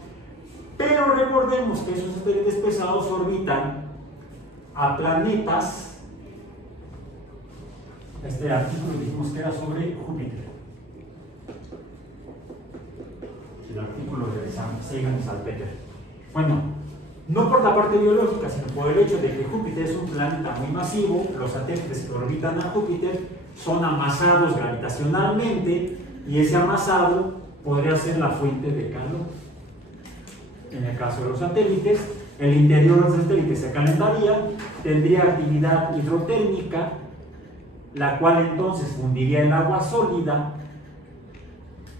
Pero recordemos que esos satélites pesados orbitan a planetas. Este artículo dijimos que era sobre Júpiter. El artículo de Sagan y Salpeter. Bueno, no por la parte biológica, sino por el hecho de que Júpiter es un planeta muy masivo. Los satélites que orbitan a Júpiter son amasados gravitacionalmente y ese amasado podría ser la fuente de calor. En el caso de los satélites, el interior de los satélites se calentaría, tendría actividad hidrotérmica, la cual entonces fundiría el agua sólida,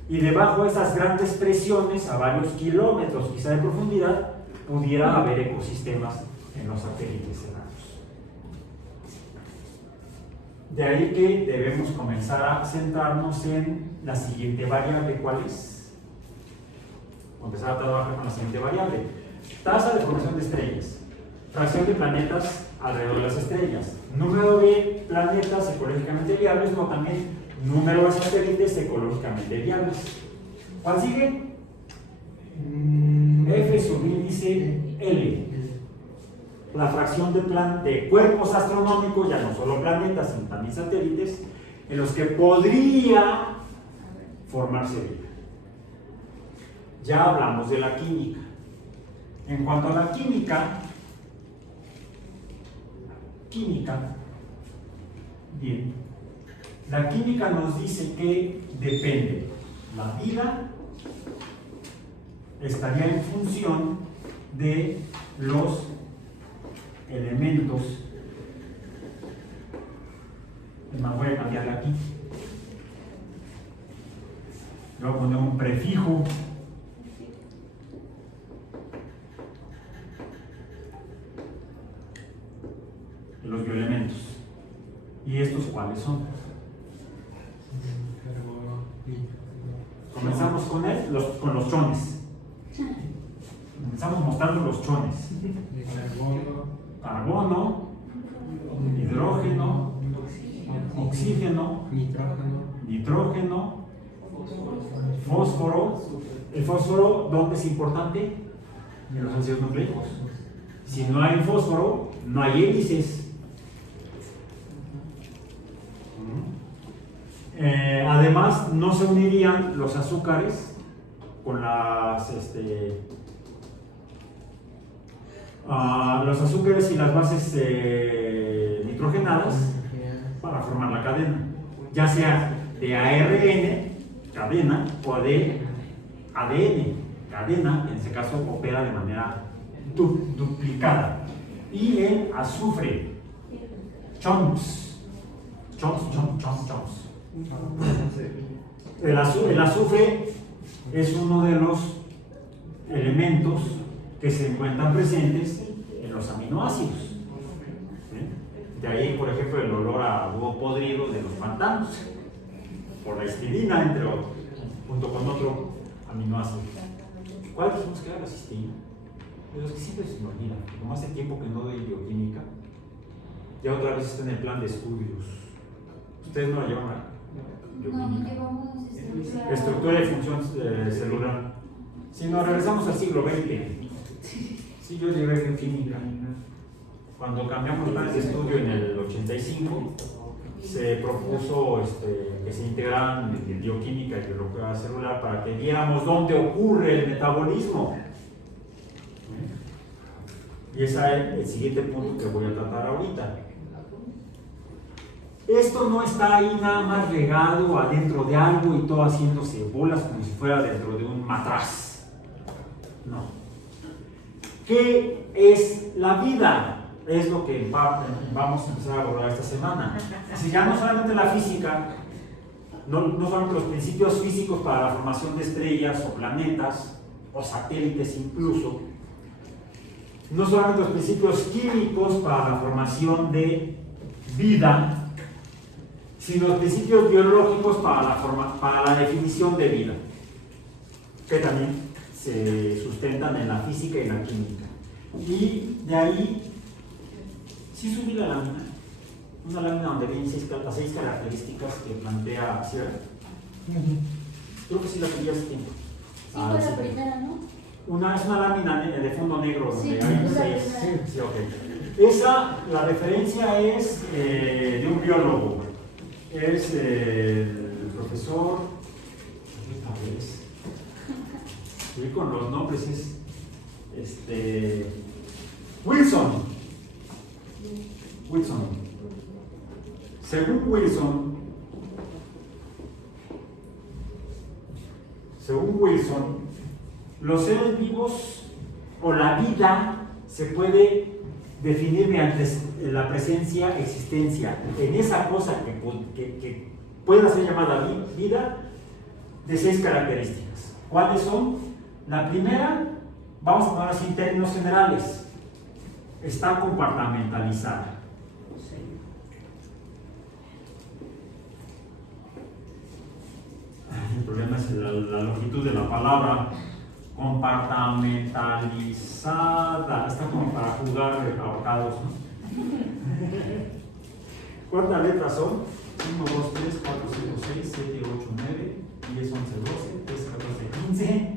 y debajo de esas grandes presiones, a varios kilómetros quizá de profundidad, pudiera haber ecosistemas en los satélites helados. De ahí que debemos comenzar a centrarnos en la siguiente variable. ¿Cuál es? Empezar a trabajar con la siguiente variable: tasa de formación de estrellas, fracción de planetas alrededor de las estrellas, número de planetas ecológicamente viables, o también número de satélites ecológicamente viables. ¿Cuál sigue? F subíndice L, la fracción de cuerpos astronómicos, ya no solo planetas, sino también satélites, en los que podría formarse vida. Ya hablamos de la química. En cuanto a la química, química, bien, la química nos dice que depende. La vida estaría en función de los elementos. Es más, voy a cambiarle aquí. Le voy a poner un prefijo. De los bioelementos. ¿Y estos cuáles son? Comenzamos con con los chones. Comenzamos mostrando los chones. Carbono, hidrógeno, oxígeno, nitrógeno, fósforo. ¿El fósforo dónde es importante? En los ácidos nucleicos. Si no hay fósforo, no hay hélices. Además, no se unirían los azúcares con los azúcares y las bases nitrogenadas para formar la cadena, ya sea de ARN, cadena, o de ADN, cadena, en este caso opera de manera duplicada. Y el azufre, chunks. El azufre es uno de los elementos que se encuentran presentes en los aminoácidos. ¿Sí? De ahí, por ejemplo, el olor a huevo podrido de los pantanos, por la histidina, entre otros, junto con otro aminoácido. ¿Cuál dijimos que era la cistina? De los que siempre se me olvida, como hace tiempo que no doy bioquímica, ya otra vez está en el plan de estudios. ¿Ustedes no la llevan a bioquímica? No llevamos Estructura y función celular. Si nos regresamos al siglo XX, sí, yo llevé bioquímica. Cuando cambiamos planes de estudio en el 85, se propuso que se integraran bioquímica y biología celular para que viéramos dónde ocurre el metabolismo. Y ese es el siguiente punto que voy a tratar ahorita. Esto no está ahí nada más regado adentro de algo y todo haciéndose bolas como si fuera dentro de un matraz. No. ¿Qué es la vida? Es lo que vamos a empezar a abordar esta semana. Si ya no solamente la física, no solamente los principios físicos para la formación de estrellas o planetas, o satélites incluso, no solamente los principios químicos para la formación de vida, sino los principios biológicos para la definición de vida, que también se sustentan en la física y la química. Y de ahí, sí subí la lámina, una lámina donde vienen las 6 características que plantea Sierra. Creo que sí la subí hace tiempo. Sí, fue la primera, ¿no? Es una lámina de fondo negro donde Sí, hay 6. Sí, ok. La referencia es de un biólogo. Es el profesor. Y con los nombres es Wilson. Según Wilson, los seres vivos o la vida se puede definir mediante la presencia, existencia, en esa cosa que pueda ser llamada vida, de 6 características. ¿Cuáles son? La primera, vamos a poner así en términos generales, está compartimentalizada. El problema es la longitud de la palabra. Compartimentalizada, está como para jugar ahorcados, ¿no? ¿Cuántas letras son? 1, 2, 3, 4, 5, 6, 7, 8, 9, 10, 11, 12, 13, 14, 15,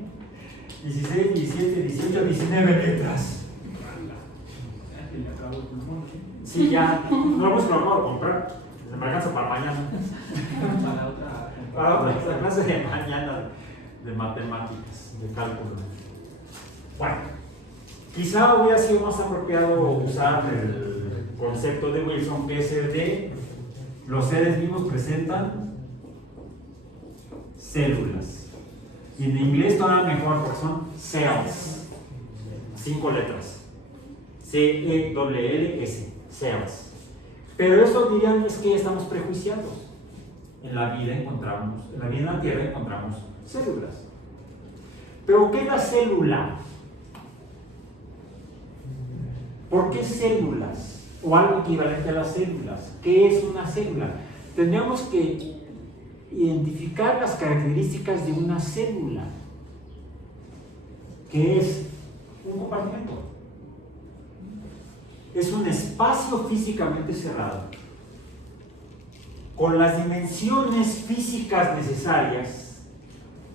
16, 17, 18, 19 letras. Sí, ya, no lo acabo de comprar, se me alcanza para mañana. Para otra clase de mañana de matemáticas, de cálculo. Bueno, quizá hubiera sido más apropiado usar concepto de Wilson, que es el de los seres vivos presentan células. Y en inglés todavía mejor porque son cells. 5 letras. C-E-L-L-S. Cells. Pero eso dirían es que estamos prejuiciados. En la vida en la Tierra encontramos células. Pero ¿qué es la célula? ¿Por qué células? O algo equivalente a las células. ¿Qué es una célula? Tendríamos que identificar las características de una célula, que es un compartimento. Es un espacio físicamente cerrado, con las dimensiones físicas necesarias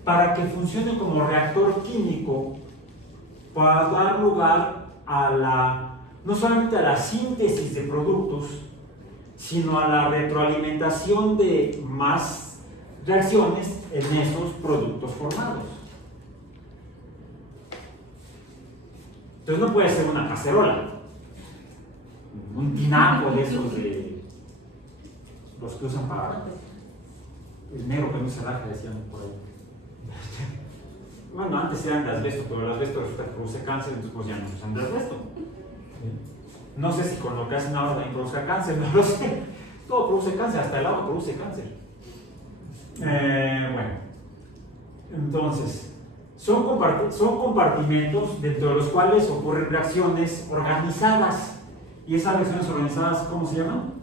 para que funcione como reactor químico para dar lugar a no solamente a la síntesis de productos, sino a la retroalimentación de más reacciones en esos productos formados. Entonces no puede ser una cacerola, un tinaco de esos de los que usan para el negro que no se laja, decían por ahí. Bueno, antes eran de asbesto, pero el asbesto resulta que produce cáncer, entonces pues ya no se usan de asbesto. No sé si con lo que hacen ahora también produzca cáncer, no lo sé. Todo produce cáncer, hasta el agua produce cáncer. Bueno, entonces, son compartimentos dentro de los cuales ocurren reacciones organizadas. ¿Y esas reacciones organizadas cómo se llaman?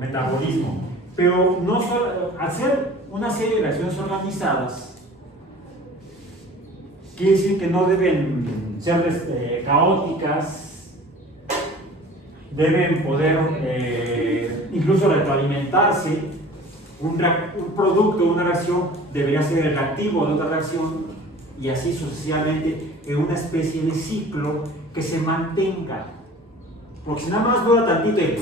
Metabolismo. Pero no solo, hacer una serie de reacciones organizadas quiere decir que no deben ser caóticas, deben poder incluso retroalimentarse. Un producto, una reacción debería ser el reactivo de otra reacción y así sucesivamente en una especie de ciclo que se mantenga. Porque si nada más dura tantito y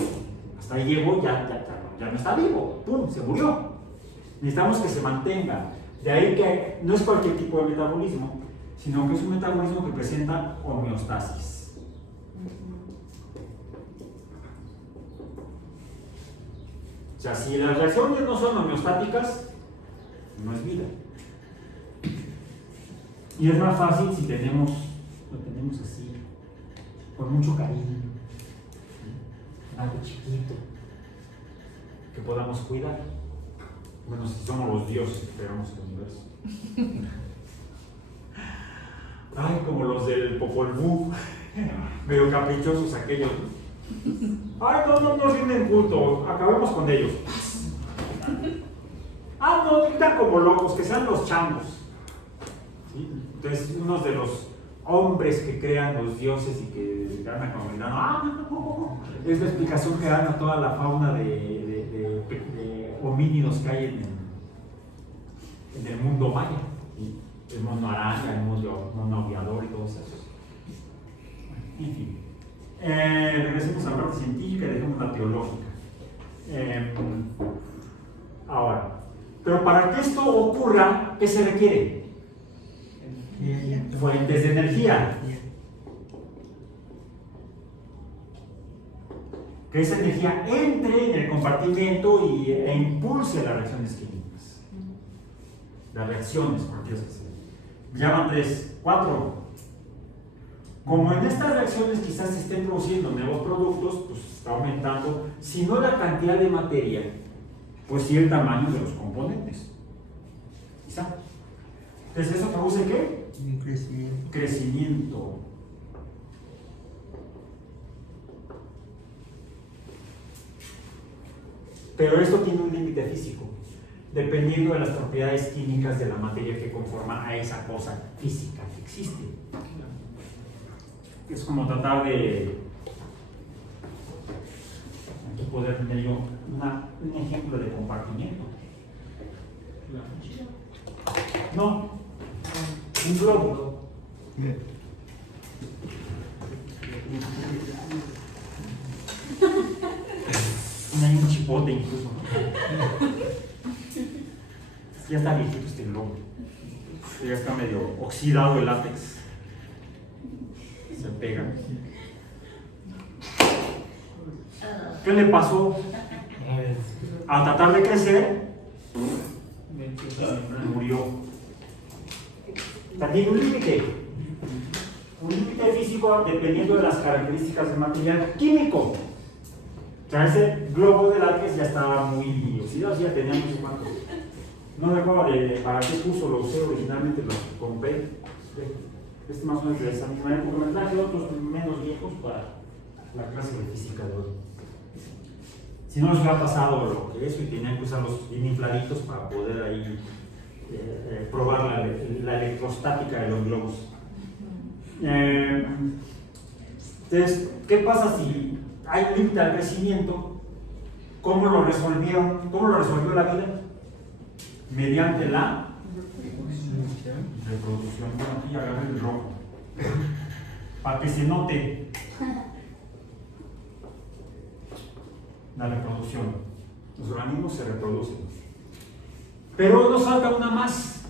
hasta ahí llegó, ya no está vivo, ¡pum!, se murió. Necesitamos que se mantenga. De ahí que no es cualquier tipo de metabolismo, sino que es un metabolismo que presenta homeostasis. O sea, si las reacciones no son homeostáticas, no es vida. Y es más fácil si lo tenemos así, con mucho cariño, algo chiquito, que podamos cuidar. Bueno, si somos los dioses que creamos el universo. Ay, como los del Popol Vuh, medio caprichosos aquellos. Ay, no nos rinden culto, acabemos con ellos. Ah, no, gritan como locos, que sean los changos. ¿Sí? Entonces, unos de los hombres que crean los dioses y que ganan como no, es la explicación que dan a toda la fauna de homínidos que hay en el mundo maya. ¿Sí? El mono naranja, el mono aviador y todos esos. En fin. Regresemos a la parte científica y dejemos la teológica. Ahora, pero para que esto ocurra, ¿qué se requiere? Fuentes de energía. Que esa energía entre en el compartimento e impulse las reacciones químicas. Las reacciones, porque es llaman 3, 4. Como en estas reacciones quizás se estén produciendo nuevos productos, pues está aumentando, si no la cantidad de materia, pues sí el tamaño de los componentes. ¿Quizá? Entonces, ¿eso produce qué? Un crecimiento. Crecimiento. Pero esto tiene un límite físico, dependiendo de las propiedades químicas de la materia que conforma a esa cosa física que existe. Es como tratar de aquí poder tener yo un ejemplo de compartimiento. No, un globo. Hay un chipote incluso, ¿no? Ya está viejito este globo. Ya está medio oxidado el látex. Se pega. ¿Qué le pasó? Al tratar de crecer, murió. También un límite físico dependiendo de las características del material químico. O sea, ese globo de látex ya estaba muy oxidado, ya tenía no sé cuánto. No recuerdo para qué curso lo usé originalmente, lo compré. Este más o menos de esa misma época, me traje otros menos viejos para la clase de física de hoy. Si no les hubiera pasado lo que eso y tenían que usarlos bien infladitos para poder ahí probar la electrostática de los globos. Entonces, ¿qué pasa si hay un límite al crecimiento? ¿Cómo lo resolvieron? ¿Cómo lo resolvió la vida? Mediante la reproducción. Bueno, aquí agarré el rojo para que se note la reproducción. Los organismos se reproducen. Pero nos falta una más.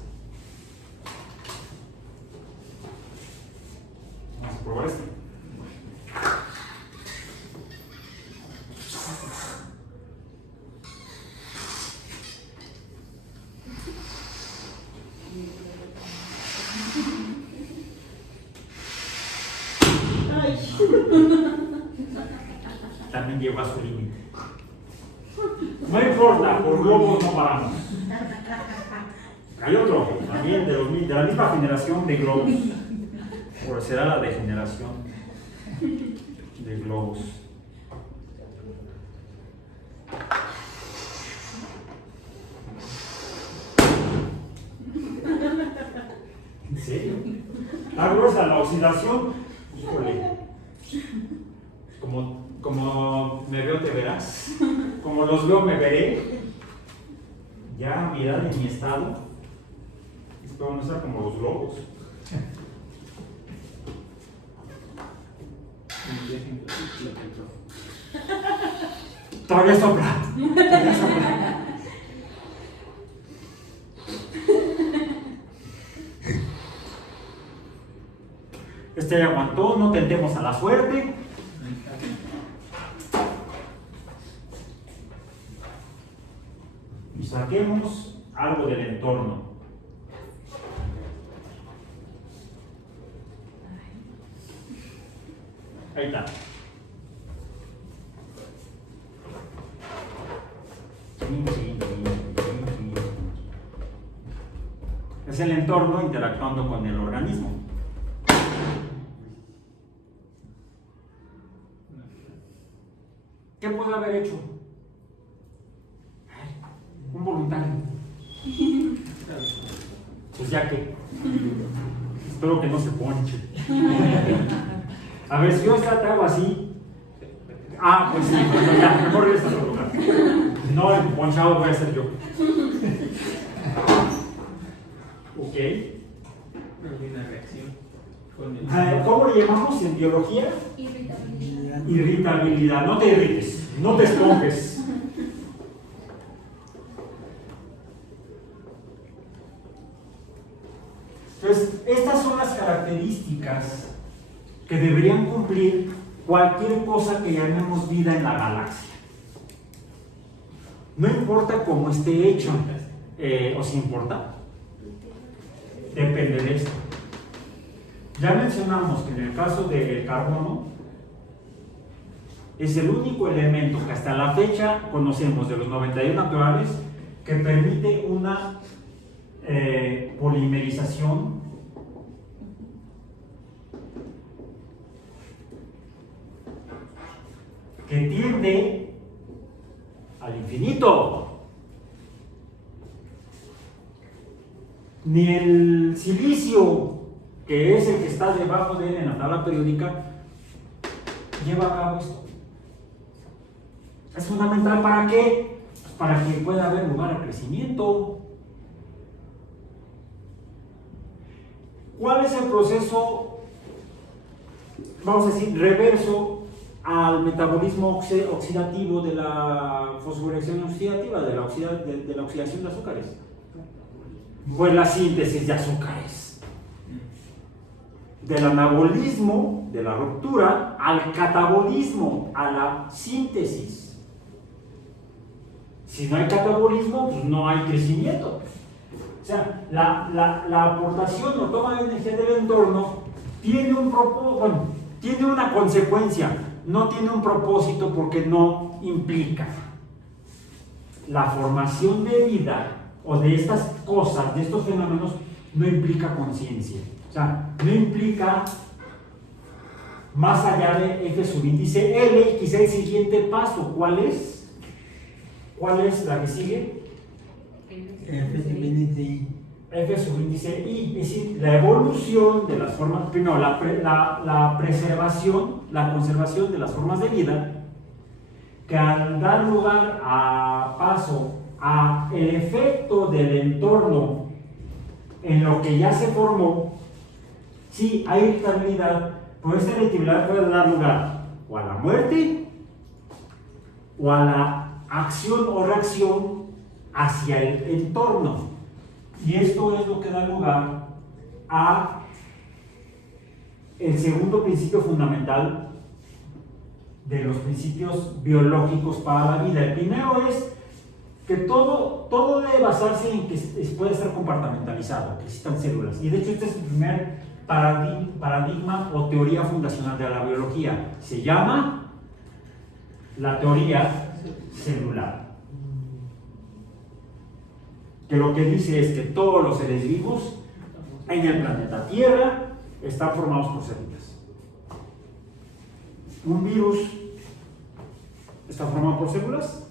Vamos a probar este. También llegó a su límite. No importa, por globos no paramos. Hay otro, también de la misma generación de globos. O será la degeneración de globos. ¿En serio? ¿La gruesa, la oxidación? Híjole. Como me veo te verás, como los veo me veré. Ya mirad en mi estado, espero no estar como los globos. Todavía sopla. Todavía sopla. Este ya aguantó, no tentemos a la suerte. Y saquemos algo del entorno. Ahí está. Es el entorno interactuando con el organismo. ¿Qué puede haber hecho? Un voluntario. Pues ya que. Espero que no se ponche. A ver, si yo te hago así. Ah, pues sí, pero ya, mejor ir a otro lugar. No, el ponchado voy a ser yo. Ok. Una reacción con el... ¿Cómo le llamamos en biología? Irritabilidad. Irritabilidad. No te irrites, no te esponjes. Entonces, estas son las características que deberían cumplir cualquier cosa que llamemos vida en la galaxia. No importa cómo esté hecho, o si importa, depende de esto. Ya mencionamos que en el caso del carbono, es el único elemento que hasta la fecha conocemos de los 91 naturales que permite una polimerización que tiende al infinito. Ni el silicio, que es el que está debajo de él en la tabla periódica, lleva a cabo esto. Es fundamental. ¿Para qué? Pues para que pueda haber lugar al crecimiento. ¿Cuál es el proceso, vamos a decir, reverso al metabolismo oxidativo de la fosforilación oxidativa, de la oxidación de azúcares? Pues la síntesis de azúcares. Del anabolismo de la ruptura al catabolismo, a la síntesis. Si no hay catabolismo, pues no hay crecimiento. O sea, la aportación o toma de energía del entorno tiene un propósito, bueno, tiene una consecuencia, no tiene un propósito porque no implica. La formación de vida o de estas cosas, de estos fenómenos, no implica conciencia. O sea, no implica más allá de F subíndice L, y quizá el siguiente paso, ¿cuál es? ¿Cuál es la que sigue? F subíndice I. F subíndice I, es decir, la evolución de las formas, primero la preservación, la conservación de las formas de vida, que al dar lugar a paso a el efecto del entorno en lo que ya se formó, sí hay irritabilidad, pero esta irritabilidad puede dar lugar o a la muerte o a la acción o reacción hacia el entorno. Y esto es lo que da lugar a el segundo principio fundamental de los principios biológicos para la vida. El primero es que todo debe basarse en que puede ser compartimentalizado, que existan células. Y de hecho este es el primer paradigma o teoría fundacional de la biología. Se llama la teoría celular. Que lo que dice es que todos los seres vivos en el planeta Tierra están formados por células. Un virus está formado por células.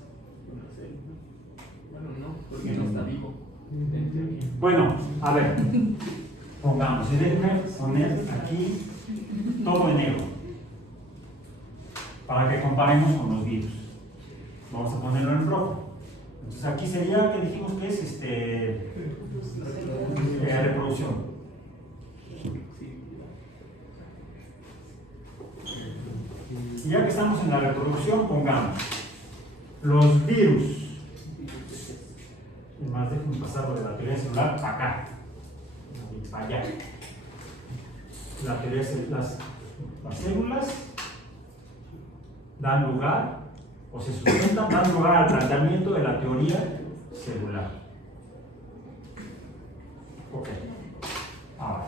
Bueno, no, porque no está vivo. Bueno, a ver, pongamos, y déjenme poner aquí todo en negro para que comparemos con los virus. Vamos a ponerlo en rojo. Entonces aquí sería, que dijimos que es reproducción. Y ya que estamos en la reproducción, pongamos los virus. Y más déjenme pasarlo de la teoría celular para acá, para allá. La teoría las células dan lugar o se sustentan, dan lugar al planteamiento de la teoría celular. Ok. Ahora,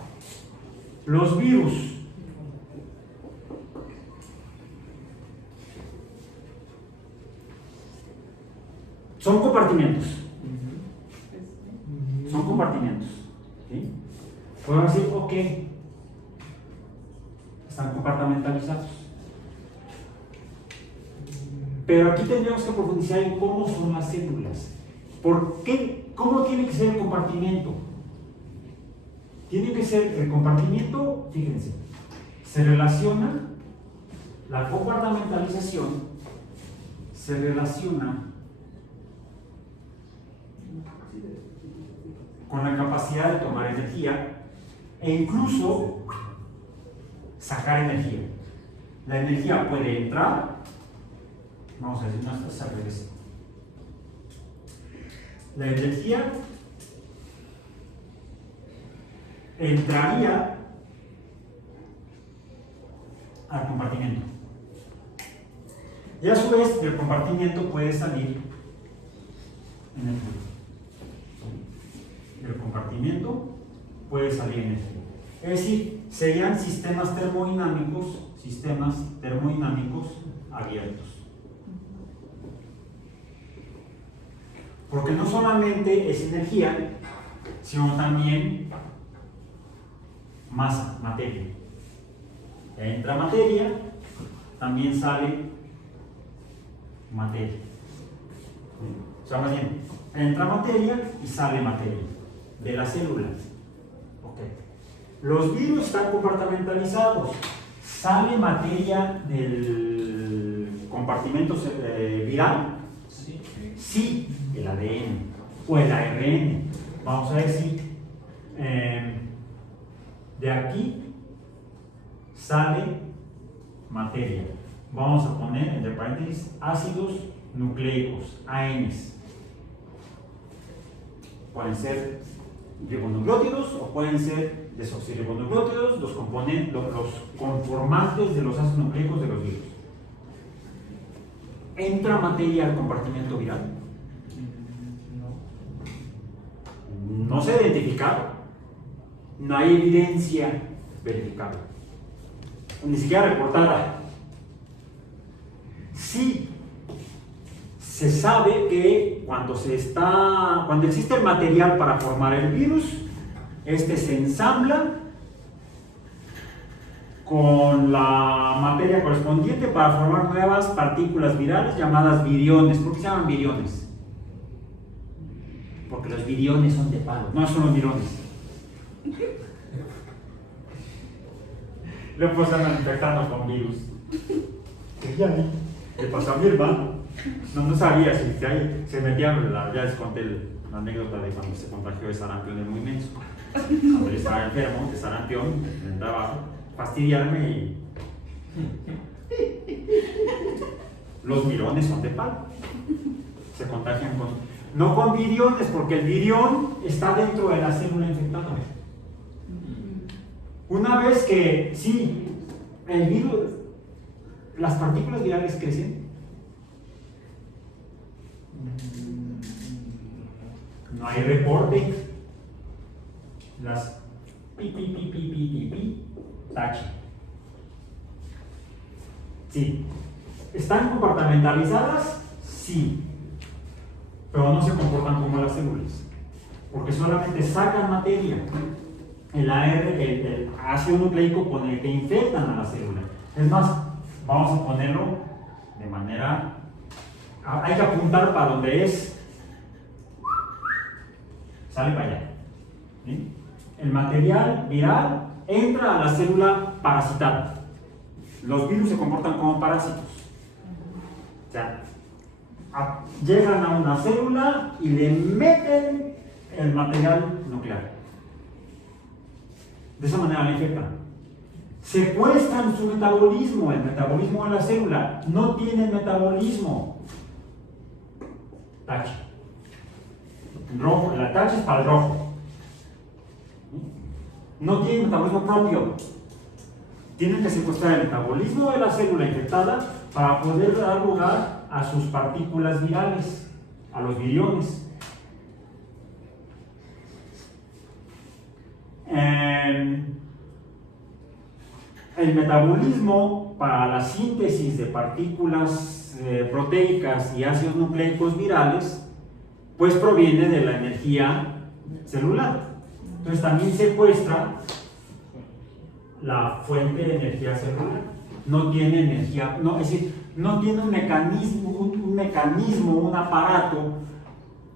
los virus son compartimentos. Son compartimentos. ¿Sí? Podemos decir, ok, están compartimentalizados. Pero aquí tendríamos que profundizar en cómo son las células. ¿Por qué? ¿Cómo tiene que ser el compartimento? Tiene que ser el compartimiento, fíjense, se relaciona, la compartimentalización se relaciona con la capacidad de tomar energía e incluso sacar energía. La energía puede entrar, vamos a decir, no, es al revés. La energía entraría al compartimiento. Y a su vez, del compartimiento puede salir energía. Del compartimiento puede salir energía. Es decir, serían sistemas termodinámicos abiertos. Porque no solamente es energía, sino también masa, materia. Ya entra materia, también sale materia. O sea, más bien, entra materia y sale materia de las células. Okay. Los virus están compartimentalizados. ¿Sale materia del compartimento viral? Sí. Sí, el ADN o el ARN. Vamos a decir, de aquí sale materia. Vamos a poner entre paréntesis ácidos nucleicos, ANs. Pueden ser ribonucleótidos o pueden ser desoxirribonucleótidos, los conformantes de los ácidos nucleicos de los virus. ¿Entra materia al compartimento viral? No se ha identificado. No hay evidencia verificable. Ni siquiera reportada. Sí se sabe que cuando existe el material para formar el virus, este se ensambla con la materia correspondiente para formar nuevas partículas virales llamadas viriones. ¿Por qué se llaman viriones? Porque los viriones son de palo, no son los virones. Luego se andan infectando con virus. Ya le pasó a mi hermano. No sabía si se metían, ya les conté la anécdota de cuando se contagió de sarampión, es muy inmenso. Cuando yo estaba enfermo de sarampión en el trabajo, fastidiarme y los virones son de palo. Se contagian no con viriones, porque el virión está dentro de la célula infectada. Una vez que sí, el virus, las partículas virales crecen, no hay reporte. Las tache. Sí. ¿Están compartimentalizadas? Sí. Pero no se comportan como las células. Porque solamente sacan materia. El ácido nucleico con el que infectan a la célula. Es más, vamos a ponerlo de manera. Hay que apuntar para donde es. Sale para allá. ¿Sí? El material viral entra a la célula parasitada. Los virus se comportan como parásitos. O sea, llegan a una célula y le meten el material nuclear. De esa manera la infectan. Secuestran su metabolismo, el metabolismo de la célula. No tiene metabolismo. Tache. Rojo, la tache es para el rojo. No tiene metabolismo propio. Tienen que secuestrar el metabolismo de la célula infectada para poder dar lugar a sus partículas virales, a los viriones. El metabolismo para la síntesis de partículas proteicas y ácidos nucleicos virales, pues proviene de la energía celular. Entonces también secuestra la fuente de energía celular. No tiene energía, es decir, no tiene un mecanismo, un aparato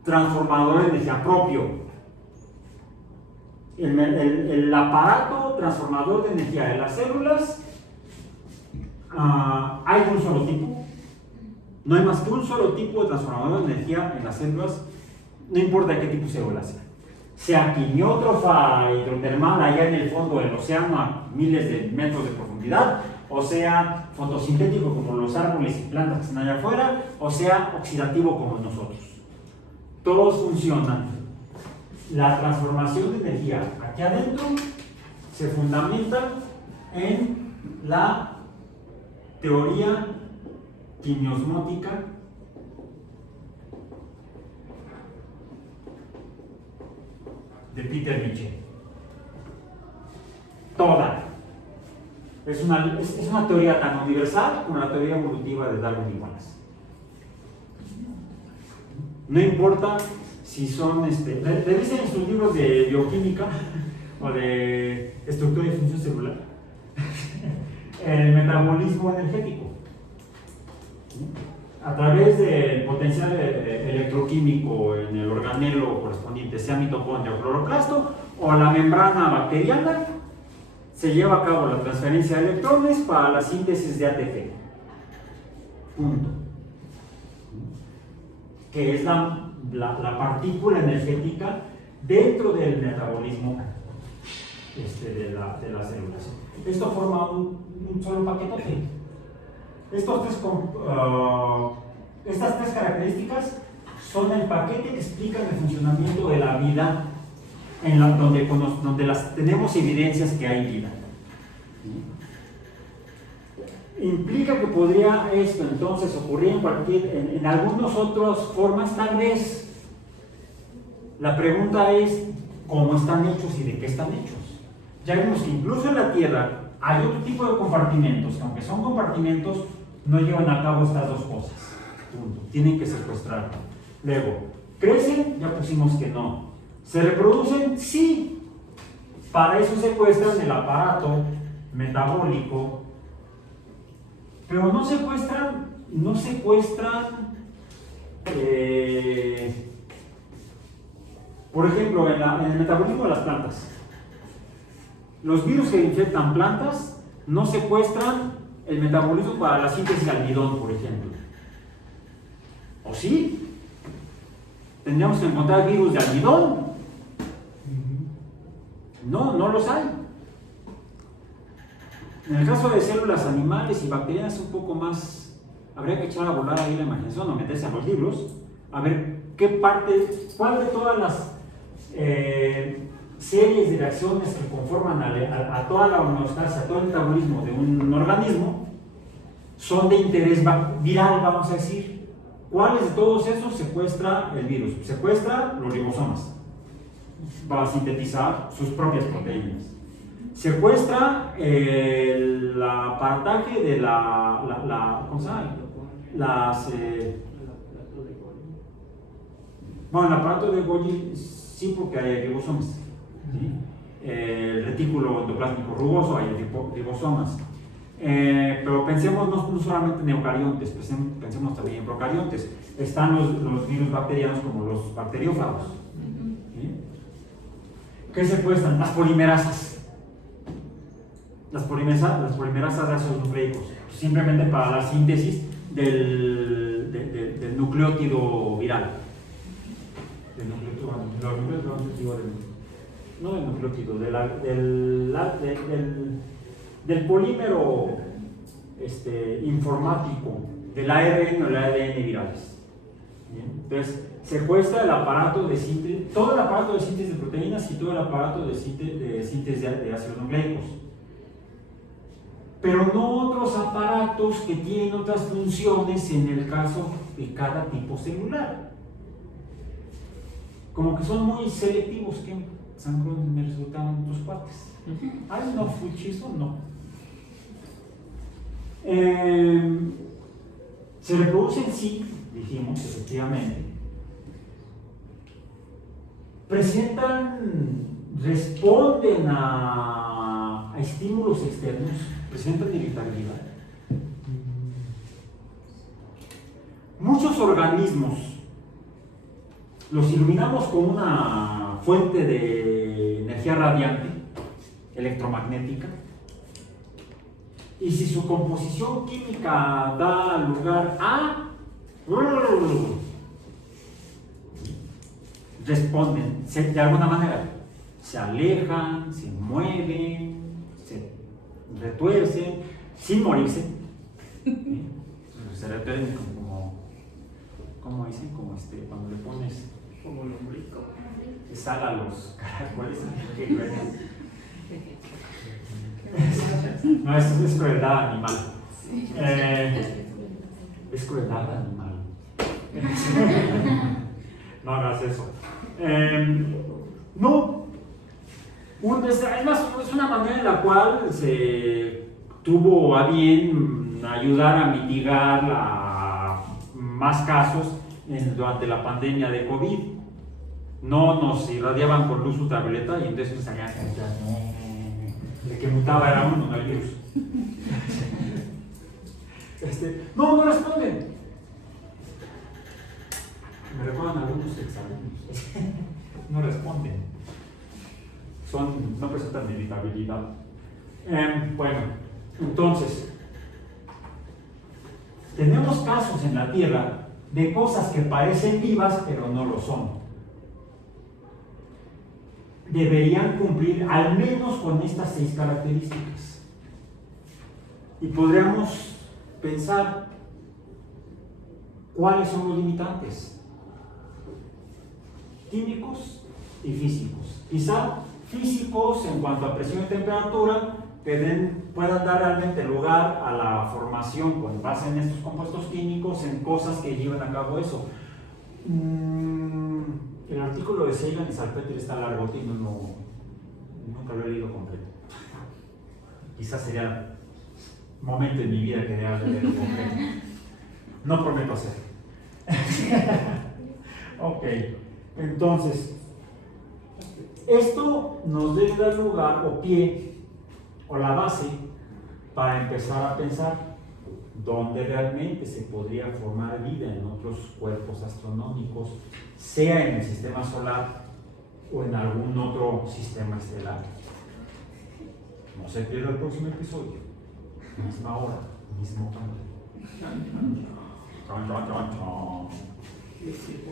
transformador de energía propio. El aparato transformador de energía de las células, hay de un solo tipo. No hay más que un solo tipo de transformador de energía en las células, no importa qué tipo de célula sea quimiótrofa, hidrotermal, allá en el fondo del océano a miles de metros de profundidad, o sea fotosintético como los árboles y plantas que están allá afuera, o sea oxidativo como nosotros. Todos funcionan. La transformación de energía aquí adentro se fundamenta en la teoría quimiosmótica de Peter Mitchell. Toda. Es una teoría tan universal como la teoría evolutiva de Darwin y Wallace. No importa si son, le dicen en sus libros de bioquímica o de estructura y función celular, el metabolismo energético. A través del potencial electroquímico en el organelo correspondiente, sea mitocondria o cloroplasto, o la membrana bacteriana, se lleva a cabo la transferencia de electrones para la síntesis de ATP. Punto. Que es la partícula energética dentro del metabolismo de las células. Esto forma un solo paquetote. Estas tres características son el paquete que explica el funcionamiento de la vida donde tenemos evidencias que hay vida. Implica que podría esto entonces ocurrir en algunas otras formas, tal vez. La pregunta es cómo están hechos y de qué están hechos. Ya vimos que incluso en la Tierra hay otro tipo de compartimentos que, aunque son compartimentos, no llevan a cabo estas dos cosas. Punto. Tienen que secuestrar. Luego, ¿crecen? Ya pusimos que no. ¿Se reproducen? Sí. Para eso secuestran el aparato metabólico. Pero no secuestran, por ejemplo, en el metabolismo de las plantas. Los virus que infectan plantas no secuestran el metabolismo para la síntesis de almidón, por ejemplo. ¿O sí? Tendríamos que encontrar virus de almidón. No los hay. En el caso de células animales y bacterias es un poco más, habría que echar a volar ahí la imaginación o meterse a los libros, a ver cuál de todas las series de reacciones que conforman a toda la homeostasis, a todo el metabolismo de un organismo, son de interés viral, vamos a decir. ¿Cuáles de todos esos secuestra el virus? Secuestra los ribosomas para sintetizar sus propias proteínas. Secuestra el aparataje de ¿cómo se llama? Bueno, el aparato de Golgi sí, porque hay ribosomas. ¿Sí? El retículo endoplásmico rugoso, hay ribosomas. Pero pensemos no solamente en eucariontes, pensemos también en procariontes. Están los virus bacterianos como los bacteriófagos. ¿Sí? ¿Qué secuestran? Las polimerasas. Las polimerasas de ácidos nucleicos, simplemente para la síntesis del nucleótido viral. Del polímero informático, del ARN o el ADN virales. ¿Bien? Entonces, secuestra el aparato de síntesis, todo el aparato de síntesis de proteínas y todo el aparato de síntesis de ácidos nucleicos. Pero no otros aparatos que tienen otras funciones en el caso de cada tipo celular. Como que son muy selectivos, que me resultaban otros cuates. Ay, no, fuchizo, no. Se reproducen, sí, dijimos, efectivamente. Responden a estímulos externos, presentan irritabilidad. Muchos organismos los iluminamos con una fuente de energía radiante, electromagnética, y si su composición química da lugar a responden de alguna manera, se alejan, se mueven, se retuercen sin morirse. Se retuercen como dicen, cuando le pones Como lombrico. que sal a los caracoles. No, eso es crueldad animal. Es crueldad animal. No hagas eso. No. Es una manera en la cual se tuvo a bien ayudar a mitigar más casos durante la pandemia de COVID. No nos irradiaban con luz ultravioleta y entonces salían de que mutaba era uno, no el virus. No responden. Me recuerdan algunos exalumnos. No responden. No presentan irritabilidad. Bueno, entonces, tenemos casos en la Tierra de cosas que parecen vivas, pero no lo son. Deberían cumplir al menos con estas 6 características. Y podríamos pensar cuáles son los limitantes. Químicos, y físicos. Quizá físicos en cuanto a presión y temperatura puedan dar realmente lugar a la formación con base en estos compuestos químicos en cosas que lleven a cabo eso. El artículo de Seigan y Salpeter está largo y nunca lo he leído completo. Quizás sería un momento en mi vida que deba de leerlo completo. No prometo hacerlo. Ok, entonces, esto nos debe dar lugar o pie o la base para empezar a pensar dónde realmente se podría formar vida en otros cuerpos astronómicos, sea en el sistema solar o en algún otro sistema estelar. No se pierda el próximo episodio, misma hora, mismo canal. Chon, chon, chon, chon. Sí, sí.